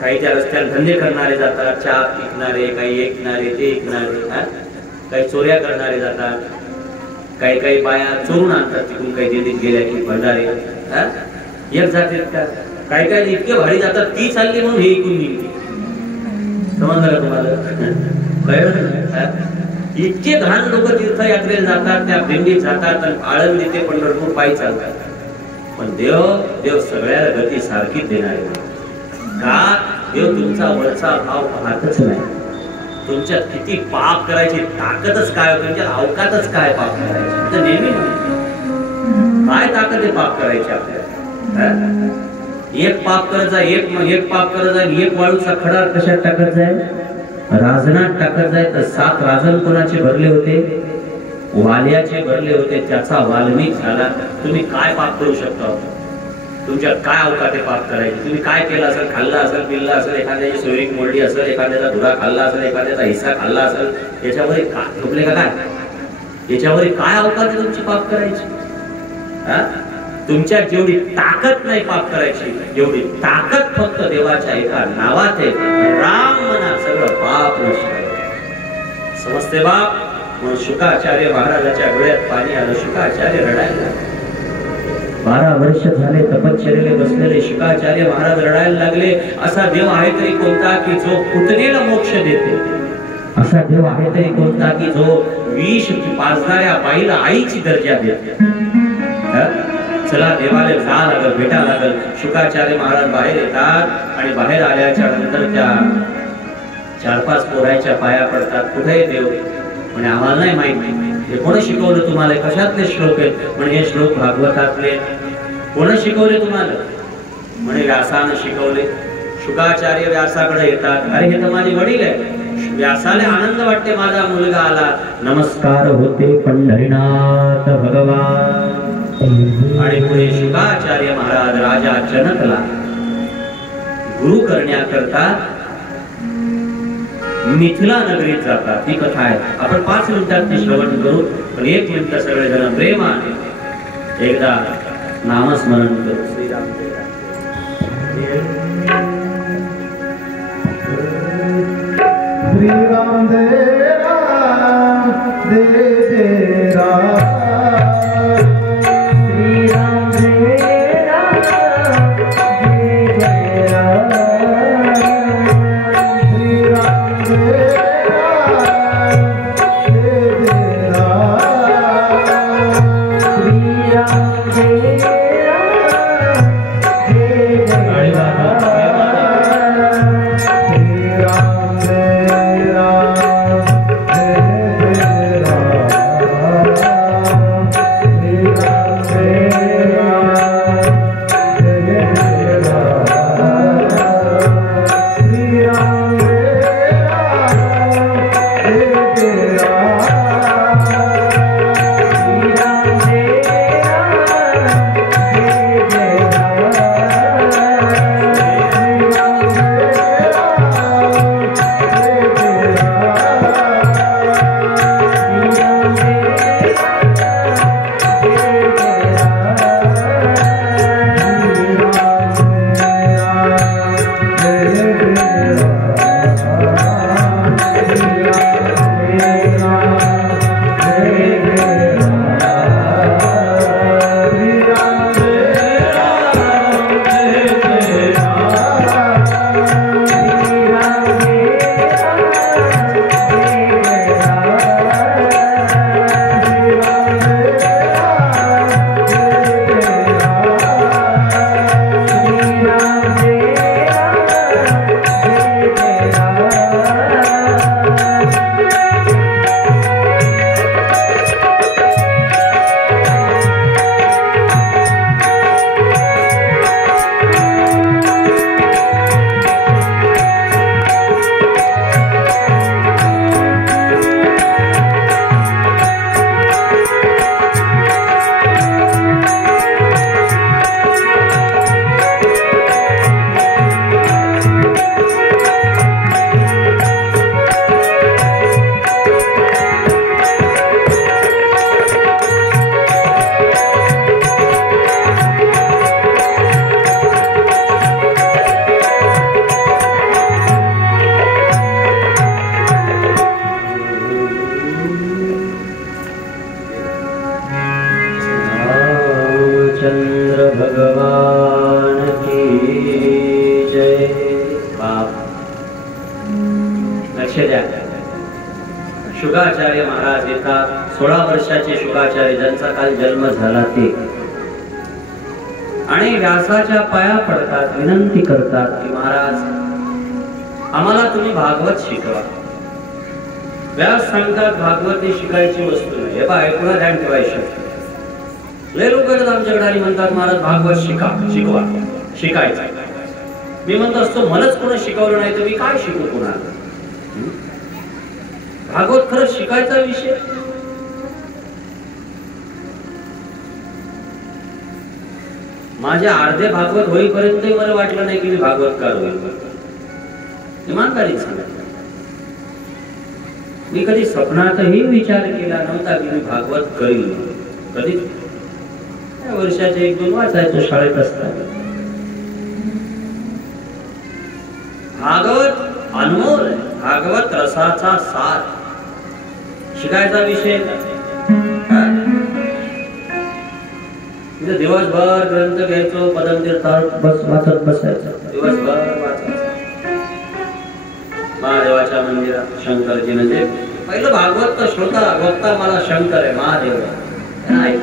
काही त्या रस्त्याला धंदे करणारे जातात, चहा विकणारे, काही ऐकणारे ते ऐकणारे, काही चोऱ्या करणारे जातात, काही काही बाया चोरून आणतात तिकडून, काही दिंडीत गेल्या की भंडारे एक जातात का, काही काही इतके भारी जातात ती चालली म्हणून हे ऐकून निघते. समजलं तुम्हाला? कळलं? इतके घाण लोक तीर्थयात्रेला जातात, त्या दिंडीत जातात आणि आळंदी ते पंढरपूर पायी चालतात. पण देव सगळ्याला गती सारखीच देणार आहे. का? देव तुमचा वरचा भाव पाहतच नाही. तुमच्यात किती पाप करायची ताकदच काय, तुमच्या अवकातच काय पाप करायचे. तर नेहमी काय ताकद आहे पाप करायची आपल्याला? एक पाप करत जाय, एक पाप करत जाय, एक वाळूचा खडा कशात टाकत जाय? राजनात टाकत जाय. तर 7 राजन कोणाचे भरले होते? वाल्याचे भरले होते. त्याचा वाल्मिक झाला. तुम्ही काय पाप करू शकता? तुमच्यात काय अवकात आहे पाप करायचे? तुम्ही काय केलं असेल? खाल्ला असेल, पिल्ला असेल, एखाद्याची सोयरीक मोडली असेल, एखाद्याचा धुरा खाल्ला असेल, एखाद्याचा हिस्सा खाल्ला असेल, याच्यावर काय ठोकले का? काय याच्यावर काय अवकात आहे तुमची पाप करायची? तुमच्यात जेवढी ताकद नाही पाप करायची, एवढी ताकद फक्त देवाच्या एका नावात आहे. राम म्हणा, सगळं पाप नष्ट. समजते बाप? म्हणून शुकाचार्य महाराजाच्या डोळ्यात पाणी आलं. शुकाचार्य रडायला. 12 वर्ष झाले तपश्चर्येला बसलेले शुकाचार्य महाराज रडायला लागले. असा देव आहे तरी कोणता की जो पुतनेला मोक्ष देते? असा देव आहे तरी कोणता की जो विष पाजणाऱ्या बाईला आईची दर्जा देते? चला देवाला जा लागल, भेटा लागल. शुकाचार्य महाराज बाहेर येतात आणि बाहेर आल्याच्या नंतर त्या 4-5 पोरांच्या पाया पडतात. कुठे देव? म्हणजे आम्हाला नाही माहिती. हे कोण शिकवलं तुम्हाला? कशातले श्लोक आहेत? म्हणजे हे श्लोक भागवतातले. कोण शिकवले तुम्हाला? म्हणे व्यासानं शिकवले. शुकाचार्य व्यासाकडे येतात. अरे हे तर माझे वडील आहे. व्यासाला आनंद वाटते, माझा मुलगा आला. नमस्कार होते पंढरीनाथ भगवान. आणि पुढे शुकाचार्य महाराज राजा जनकला गुरु करण्याकरता मिथिला नगरीत जातात. ही कथा आहे. आपण 5 मिनिटात ती श्रवण करू. पण 1 मिनिट सगळेजण प्रेमाने एकदा नामस्मरण करू. श्रीराम श्रीराम शुकाचार्य महाराज येतात. 16 वर्षाचे शुकाचार्य, ज्यांचा काल जन्म झाला ते, आणि व्यासाच्या पाया पडतात, विनंती करतात की महाराज आम्हाला तुम्ही भागवत शिकवा. व्यास सांगतात भागवत ही शिकायची वस्तू नाही. हे बाय पुन्हा ध्यान ठेवायचं. लय लोक आमच्याकडे आणि म्हणतात महाराज भागवत शिकवा शिकायचं. मी म्हणतो असतो मलाच कोणी शिकवलं नाही तर मी काय शिकू कुणाला. भागवत खरंच शिकायचा विषय. माझ्या अर्धे भागवत होईपर्यंत मला वाटलं नाही की मी भागवतकार होईल. इमानदारी सांगितलं. मी कधी स्वप्नातही विचार केला नव्हता की मी भागवत करील. कधी वर्षाचे 1-2 वाचायचो शाळेत असताना. भागवत अनमोल आहे. भागवत रसाचा सार. शिकायचा विषय दिवसभर ग्रंथ घ्यायचो, पदमतीर्थावर वाचत बसायचं. दिवसभर वाचायचं. महादेवाच्या मंदिरात शंकरजी, म्हणजे पहिलं भागवत तर श्रोता वक्ता मला शंकर आहे, महादेव आहे.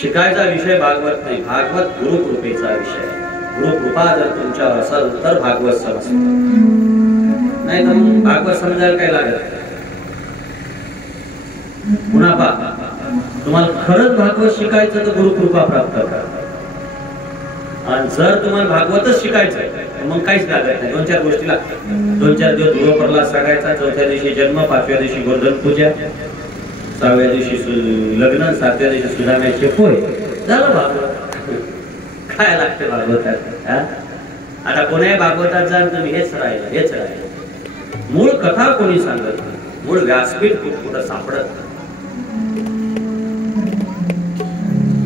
शिकायचा विषय भागवत नाही. भागवत गुरुकृपेचा विषय. गुरुकृपा जर तुमच्यावर असेल तर भागवत समजत, नाही तर मग भागवत समजायला काय लागत. पुन्हा पहा, तुम्हाला खरंच भागवत शिकायचं तर गुरुकृपा प्राप्त करा. आणि जर तुम्हाला भागवतच शिकायचं मग काहीच लागत नाही. 2-4 गोष्टी लागतात. 2-4 दिवस ध्रुवप्रल्हाद सांगायचा, 4थ्या दिवशी जन्म, 5व्या दिवशी गोवर्धन पूजा, 6व्या दिवशी लग्न, 7व्या दिवशी सुदाम्याचे पोय. झालं भागवत. काय लागते भागवतात. आता कोणाही भागवतात जा तुम्ही हेच राहिलं. मूळ कथा कोणी सांगत, मूळ व्यासपीठ कुठं सापडत.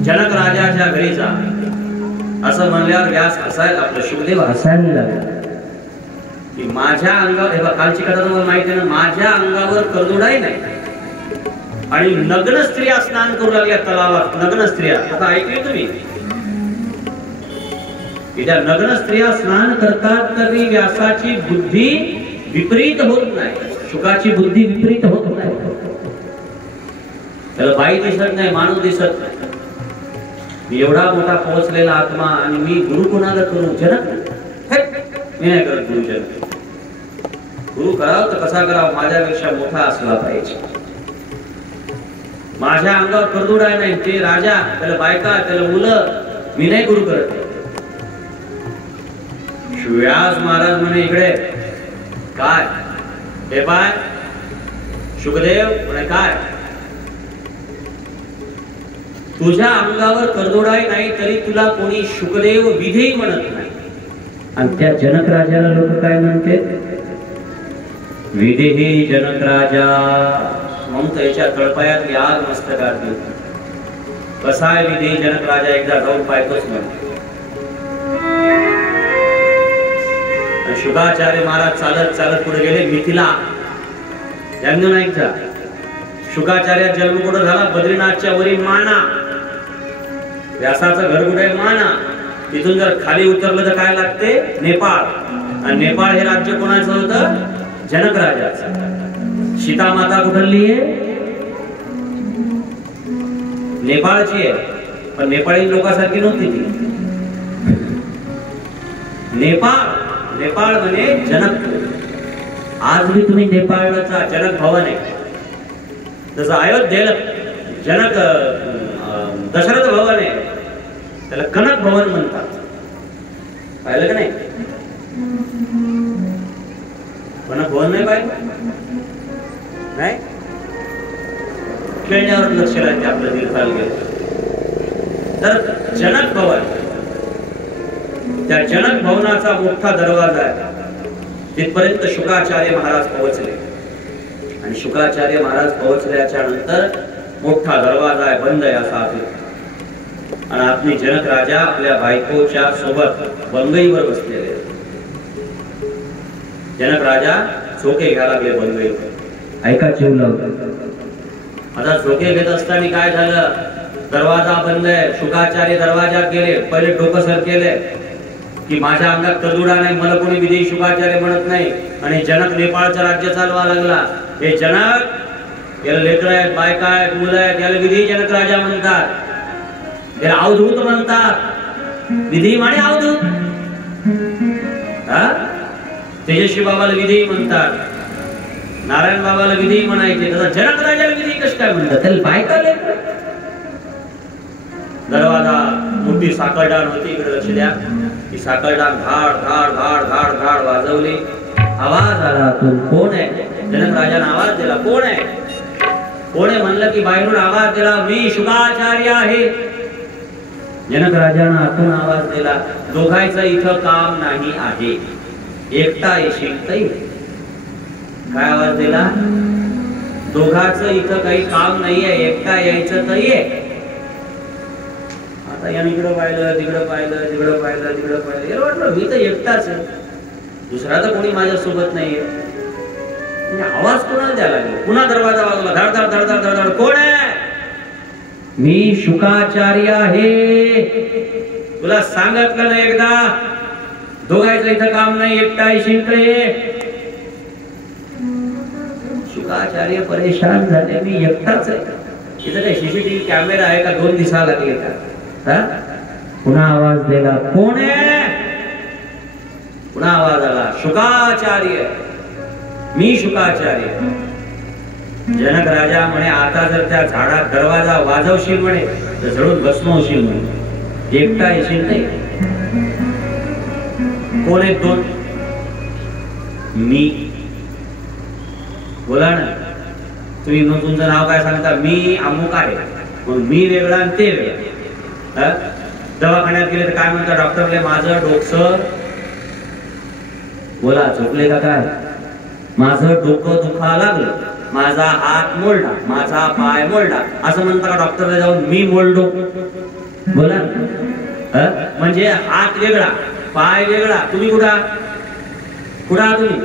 जनक राजाच्या घरी जा असं म्हणल्यावर व्यास हसायला, आपलं शुभदेव हसायला लागला. की माझ्या अंगावर, हे बघा कालची कथा तुम्हाला माहिती आहे ना, माझ्या अंगावर करदुडाई नाही आणि नग्न स्त्रिया स्नान करू लागल्या तलावात. नग्न स्त्रिया, आता ऐकले तुम्ही की त्या नग्न स्त्रिया स्नान करतात तरी व्यासाची बुद्धी विपरीत होत नाही, शुकाची बुद्धी विपरीत होत नाही. त्याला बाई दिसत नाही, माणूस दिसत नाही. मी एवढा मोठा पोहोचलेला आत्मा आणि मी गुरु कोणाला करू? जनक मी नाही करत गुरु. जनक गुरु करावं तर कसा करावं? माझ्यापेक्षा मोठा असला पाहिजे. माझ्या अंगावर करदुडाय नाही, ते राजा, त्याला बायका, त्याला मुलं, मी नाही गुरु करत. व्यास महाराज म्हणे इकडे काय हे पाय शुकदेव म्हणे काय तुझ्या अंगावर करदोडाई नाही तरी तुला कोणी शुकदेव विधी म्हणत नाही. आणि त्या जनक राजाला लोक काय म्हणते? विधी जनक राजा. म्हणून त्याच्या तळपायातली आग मस्तकात होती. कसा आहे विधी जनक राजा? एकदा जाऊन पाहतोच म्हणते. शुकाचार्य महाराज चालत चालत पुढे गेले मिथिला. शुकाचार्य जन्म कुठं झाला? बद्रीनाथच्या वरील माना. व्यासाचं घर कुठे? माना. तिथून जर खाली उतरलं तर काय लागते? नेपाळ. आणि नेपाळ हे राज्य कोणाचं होतं? जनक राजाचं. सीता माता कुठली आहे? नेपाळची आहे, पण नेपाळी लोकांसारखी नव्हती ती. नेपाळ नेपाळ म्हणे जनक. आज भी तुम्ही नेपाळचा जनक भवन आहे. जसं अयोध्येला जनक दशरथ भवन आहे, त्याला कनक भवन म्हणतात. पाहिलं का नाही? कनक भवन नाही पाहिलं? नाही, खेळण्यावर लक्ष राहते आपलं दीर्घकाल गेलं तर. जनक भवन, त्या जनक भवनाचा मोठा दरवाजा आहे. तिथपर्यंत शुकाचार्य महाराज पोहोचले. आणि शुकाचार्य महाराज पोहोचल्याच्या नंतर मोठा दरवाजा आहे, बंद आहे असा आहे. आणि आपली जनक राजा आपल्या बायकोच्या सोबत बंगईवर बसलेले. जनक राजा झोके घ्यायला लागले बंगईवर. ऐका चिवलं. आता झोके घेत असताना काय झालं? दरवाजा बंद आहे. शुकाचार्य दरवाजात गेले. पहिले डोकं सर केले की माझ्या अंगात करदुडा नाही, मला कोणी विधी शुकाचार्य म्हणत नाही. आणि जनक नेपाळचं राज्य चालवा लागला. हे जनक, याला लेकर आहेत, बायका आहेत, मुलं आहेत, याला विधी जनक राजा म्हणतात. याला अवधूत म्हणतात. विधी म्हणे अवधूत. तेजस्वी बाबाला विधी म्हणतात, नारायण बाबाला विधी म्हणायचे, तसं जनक राजाला विधी कसं काय म्हणतात? त्याला बायका लेकर. दरवाजा मोठी साखळदाण होती, इकडे लक्ष द्या. ती साखळदाण धाड धाड धाड धाड धाड वाजवली. आवाज आला. तू कोण आहे? जनक राजाने आवाज दिला. कोण आहे? कोण आहे म्हणलं की बाहेरून आवाज दिला, मी शुकाचार्य आहे. जनक राजाने आतून आवाज दिला, दोघांचं इथं काम नाही आहे, एकटा येशील तर ये. काय आवाज दिला? दोघांचं इथं काही काम नाहीये, एकटा यायचं तर ये. आता याने इकडं पाहिलं, तिकडं पाहिलं, तिकडं पाहिलं, तिकडं पाहिलं. याला वाटलं मी तर एकटाच आहे, दुसरा तर कोणी माझ्या सोबत नाहीये. आवाज कोणाला द्यायला लागला? पुन्हा दरवाजा वाजवला. धड धड धड धड धड. कोण आहे? मी शुकाचार्य आहे. तुला सांगितलं ना एकदा, दोघांचं इथं काम नाही, एकटा येशील तर ये. शुकाचार्य परेशान झाले, मी एकटाच आहे. इथं काही सीसीटीव्ही कॅमेरा आहे का? दोन दिसा लागले का? पुन्हा आवाज दिला, कोण आहे? पुन्हा आवाज आला, शुकाचार्य, मी शुकाचार्य. जनक राजा म्हणे, आता जर त्या झाडात दरवाजा वाजवशील म्हणे तर जळून भस्म होशील म्हणे, एकटा येशील नाही. कोण आहेत दोन? मी. बोला ना, तुम्ही मग तुमचं नाव काय सांगता? मी अमुक आहे. मग मी वेगळा आणि ते वेगळं. दवाखान्यात गेले तर काय म्हणता डॉक्टरले? माझं डोकं. बोला, झोपले का काय? माझं डोकं दुखा लागलं, माझा हात मोडला, माझा पाय मोडला, असं म्हणता का डॉक्टरला जाऊन मी मोडलो? बोला. म्हणजे हात वेगळा, पाय वेगळा, तुम्ही कुठा? कुठं आहात तुम्ही?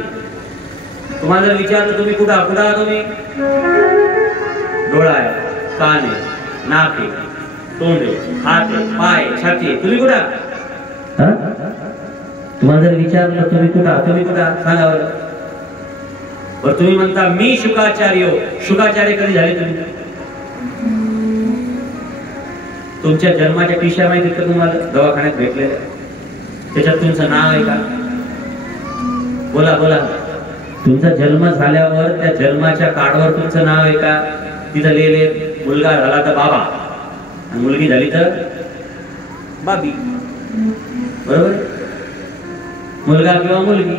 तुम्हाला जर विचारलं तुम्ही कुठं आहात तुम्ही? डोळा आहे, कान आहे, नाक आहे, तोंड आहे, हात आहे, पाय, छाती, तुम्ही कुठं आहात? तुम्हाला जर विचारलं तुम्ही कुठं आहात सांगा बरं. तुम्ही म्हणता मी शुकाचार्य. शुकाचार्य कधी झाले तुम्ही? तुमच्या जन्माच्या पिशा माहिती का तुम्हाला? दवाखान्यात भेटलेल्या, त्याच्यात तुमचं नाव आहे का? बोला बोला. तुमचा जन्म झाल्यावर त्या जन्माच्या कार्डवर तुमचं नाव आहे का? तिथं लिहिले मुलगा झाला तर बाबा आणि मुलगी झाली तर बाबी, बरोबर? मुलगा किंवा मुलगी,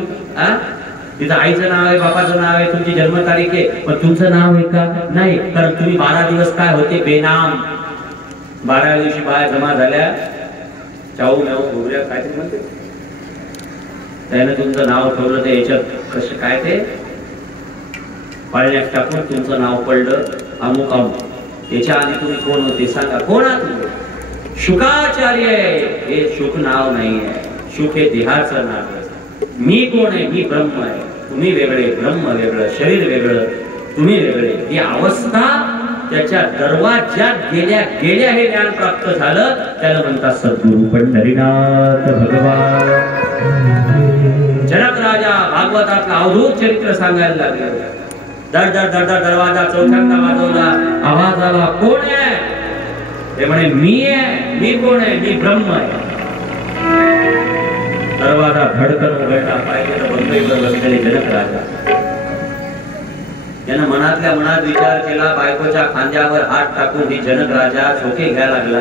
तिथं आईचं नाव आहे, बापाचं नाव आहे, तुमची जन्मतारीख आहे, पण तुमचं नाव आहे का? नाही. कारण तुम्ही 12 दिवस काय होते? बेनाम. 12व्या दिवशी बाया जमा झाल्या, चाऊ म्याऊ घोगऱ्या काहीतरी म्हणते, त्याने तुमचं नाव ठेवलं. ते याच्यात कसं काय ते पाळण्यात टाकून तुमचं नाव पडलं अमुक अमुक. याच्या आधी तुम्ही कोण होते सांगा? कोण आहात तुम्ही? शुकाचार्य. हे शुक नाव नाही आहे, शुक हे देहाचं नाव आहे. मी कोण आहे? मी ब्रह्म आहे. तुम्ही वेगळे, ब्रह्म वेगळं, शरीर वेगळं, तुम्ही वेगळे. ही अवस्था त्याच्या दरवाज्यात गेल्या गेल्या हे ज्ञान प्राप्त झालं, त्याला म्हणतात सद्गुरु पंढरीनाथ भगवान. जनक राजा भागवतातलं अवधूत चरित्र सांगायला लागले. दर दर दर दर दरवाजा चौथ्यांदा वाजवला, आवाज आला, कोण आहे? ते म्हणे मी आहे. मी कोण आहे? मी ब्रह्म आहे. दरवाजा धडकन उघडला, पाहिजे तर बंगईवर बसलेले जनक राजा. त्यानं मनातल्या मनात विचार केला, बायकोच्या खांद्यावर हात टाकून ही जनक राजा झोके घ्यायला लागला.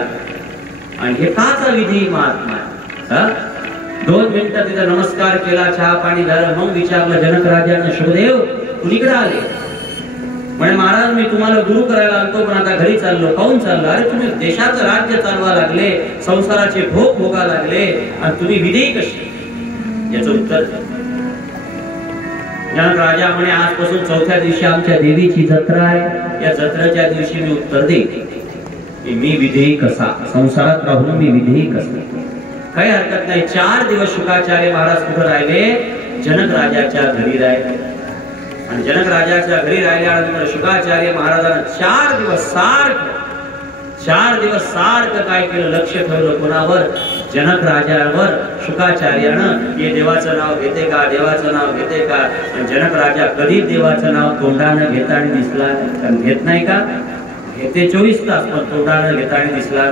आणि हे काचा विधी महात्मा? 2 मिनिटं तिथं नमस्कार केला, चहा पाणी झालं, मग विचारलं जनक राजानं, शुभदेव कुणीकडे आले? म्हणे महाराज मी तुम्हाला गुरु करायला आणतो, पण आता घरी चाललो. काहून चाललो? अरे तुम्ही देशाचं राज्य चालवा लागले, संसाराचे भोग भोगा लागले, आणि तुम्ही विधेयी कशी? याचं उत्तर जनक राजा म्हणे आजपासून 4थ्या दिवशी आमच्या देवीची जत्रा आहे. या जत्रेच्या दिवशी मी उत्तर देईन मी विधेयी कसा, संसारात राहून मी विधेयी कसा. काही हरकत नाही. 4 दिवस शुकाचार्य महाराज कुठे राहिले? जनक राजाच्या घरी राहिले. आणि जनक राजाच्या घरी राहिल्यानंतर शुकाचार्य महाराजांना 4 दिवस सारखं काय केलं? लक्ष ठेवलं. कोणावर? जनक राजावर. शुकाचार्यानं हे देवाचं नाव घेते का, देवाचं नाव घेते का? आणि जनक राजा कधी देवाचं नाव तोंडानं घेताना दिसला? घेत नाही का? घेते 24 तास, पण तोंडानं घेताना दिसला.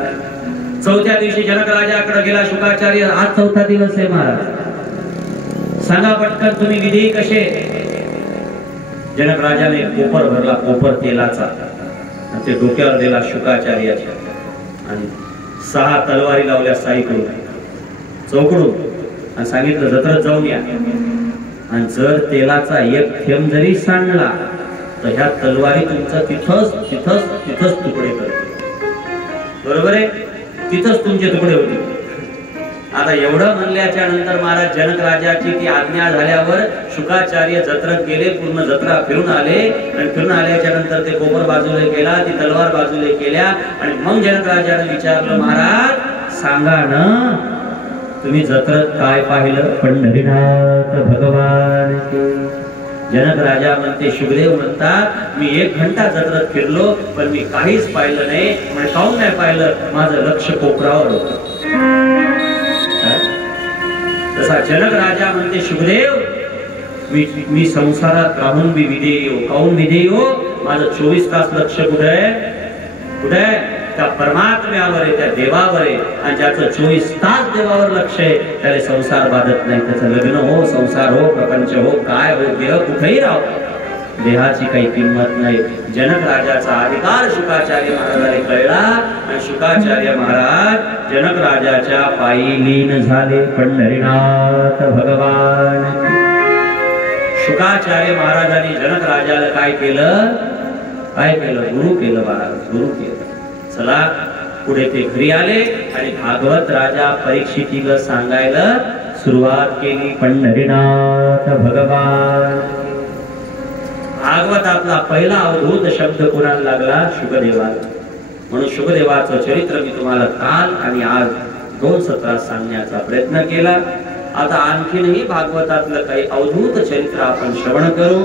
4थ्या दिवशी जनक राजाकडे गेला शुकाचार्य. आज 4था दिवस आहे महाराज, सांगा पटकन तुम्ही विधेयी कसे? जनक राजाने कोपर भरला, कोपर तेलाचा, आणि ते डोक्यावर दिला शुकाचार्याच्या. आणि 6 तलवारी लावल्या साईकडून चौकडून, आणि सांगितलं जत्रेत जाऊन या. आणि जर तेलाचा एक थेंब जरी सांडला तर ह्या तलवारी तुमचा तिथंच तुकडे करते. बरोबर आहे? तिथंच तुमचे तुकडे होते. आता एवढं म्हणल्याच्या नंतर महाराज जनक राजाची ती आज्ञा झाल्यावर शुकाचार्य जत्रेत गेले, पूर्ण जत्रा फिरून आले. आणि फिरून आल्याच्या नंतर ते कोपर बाजूला केला, ती तलवार बाजूला केल्या. आणि मग जनक राजाने विचारलं, महाराज सांगा ना तुम्ही जत्रेत काय पाहिलं? पंढरीनाथ भगवान. जनक राजा म्हणते, शुभदेव म्हणतात मी 1 घंटा जत्रेत फिरलो, पण मी काहीच पाहिलं नाही. म्हणजे काहून नाही पाहिलं? माझं लक्ष कोपरावर होतं. तसा जनक राजा म्हणते, शुभदेव मी संसारात राहून मी विधेय हो. काहून विधेय हो? माझं 24 तास लक्ष कुठे आहे? कुठे आहे? त्या परमात्म्यावर आहे, त्या देवावर आहे. आणि ज्याचं 24 तास देवावर लक्ष आहे त्याला संसार बाधत नाही. त्याचं लग्न हो, संसार हो, प्रपंच हो, काय हो, देह कुठेही राहो, देहाची काही किंमत नाही. जनक राजाचा अधिकार शुकाचार्य महाराजाने कळला. आणि शुकाचार्य महाराज जनक राजाच्या पायी लीन झाले. पंढरीनाथ भगवान. शुकाचार्य महाराजांनी जनक राजाला काय केलं? गुरु केलं महाराज, गुरु केलं. चला पुढे ते घरी आले आणि भागवत राजा परीक्षितीला सांगायला सुरुवात केली. पंढरीनाथ भगवान. भागवतातला पहिला अवधूत शब्द कोणाला लागला? शुकदेवाला. म्हणून शुकदेवाचं चरित्र मी तुम्हाला काल आणि आज 2 सत्रात सांगण्याचा प्रयत्न केला. आता आणखीनही भागवतातलं काही अवधूत चरित्र आपण श्रवण करू,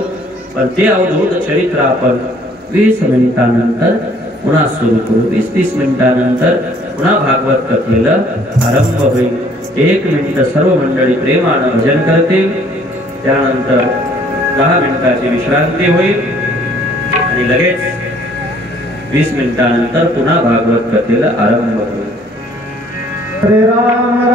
पण ते अवधूत चरित्र आपण 20 मिनिटानंतर पुन्हा सुरू करू. 20-30 मिनिटानंतर पुन्हा भागवत कथेला आरंभ होईल. 1 मिनिट सर्व मंडळी प्रेमानं भजन करतील, त्यानंतर 10 मिनिटाची विश्रांती होईल आणि लगेच 20 मिनिटानंतर पुन्हा भागवत कथेला आरंभ होईल. श्री राम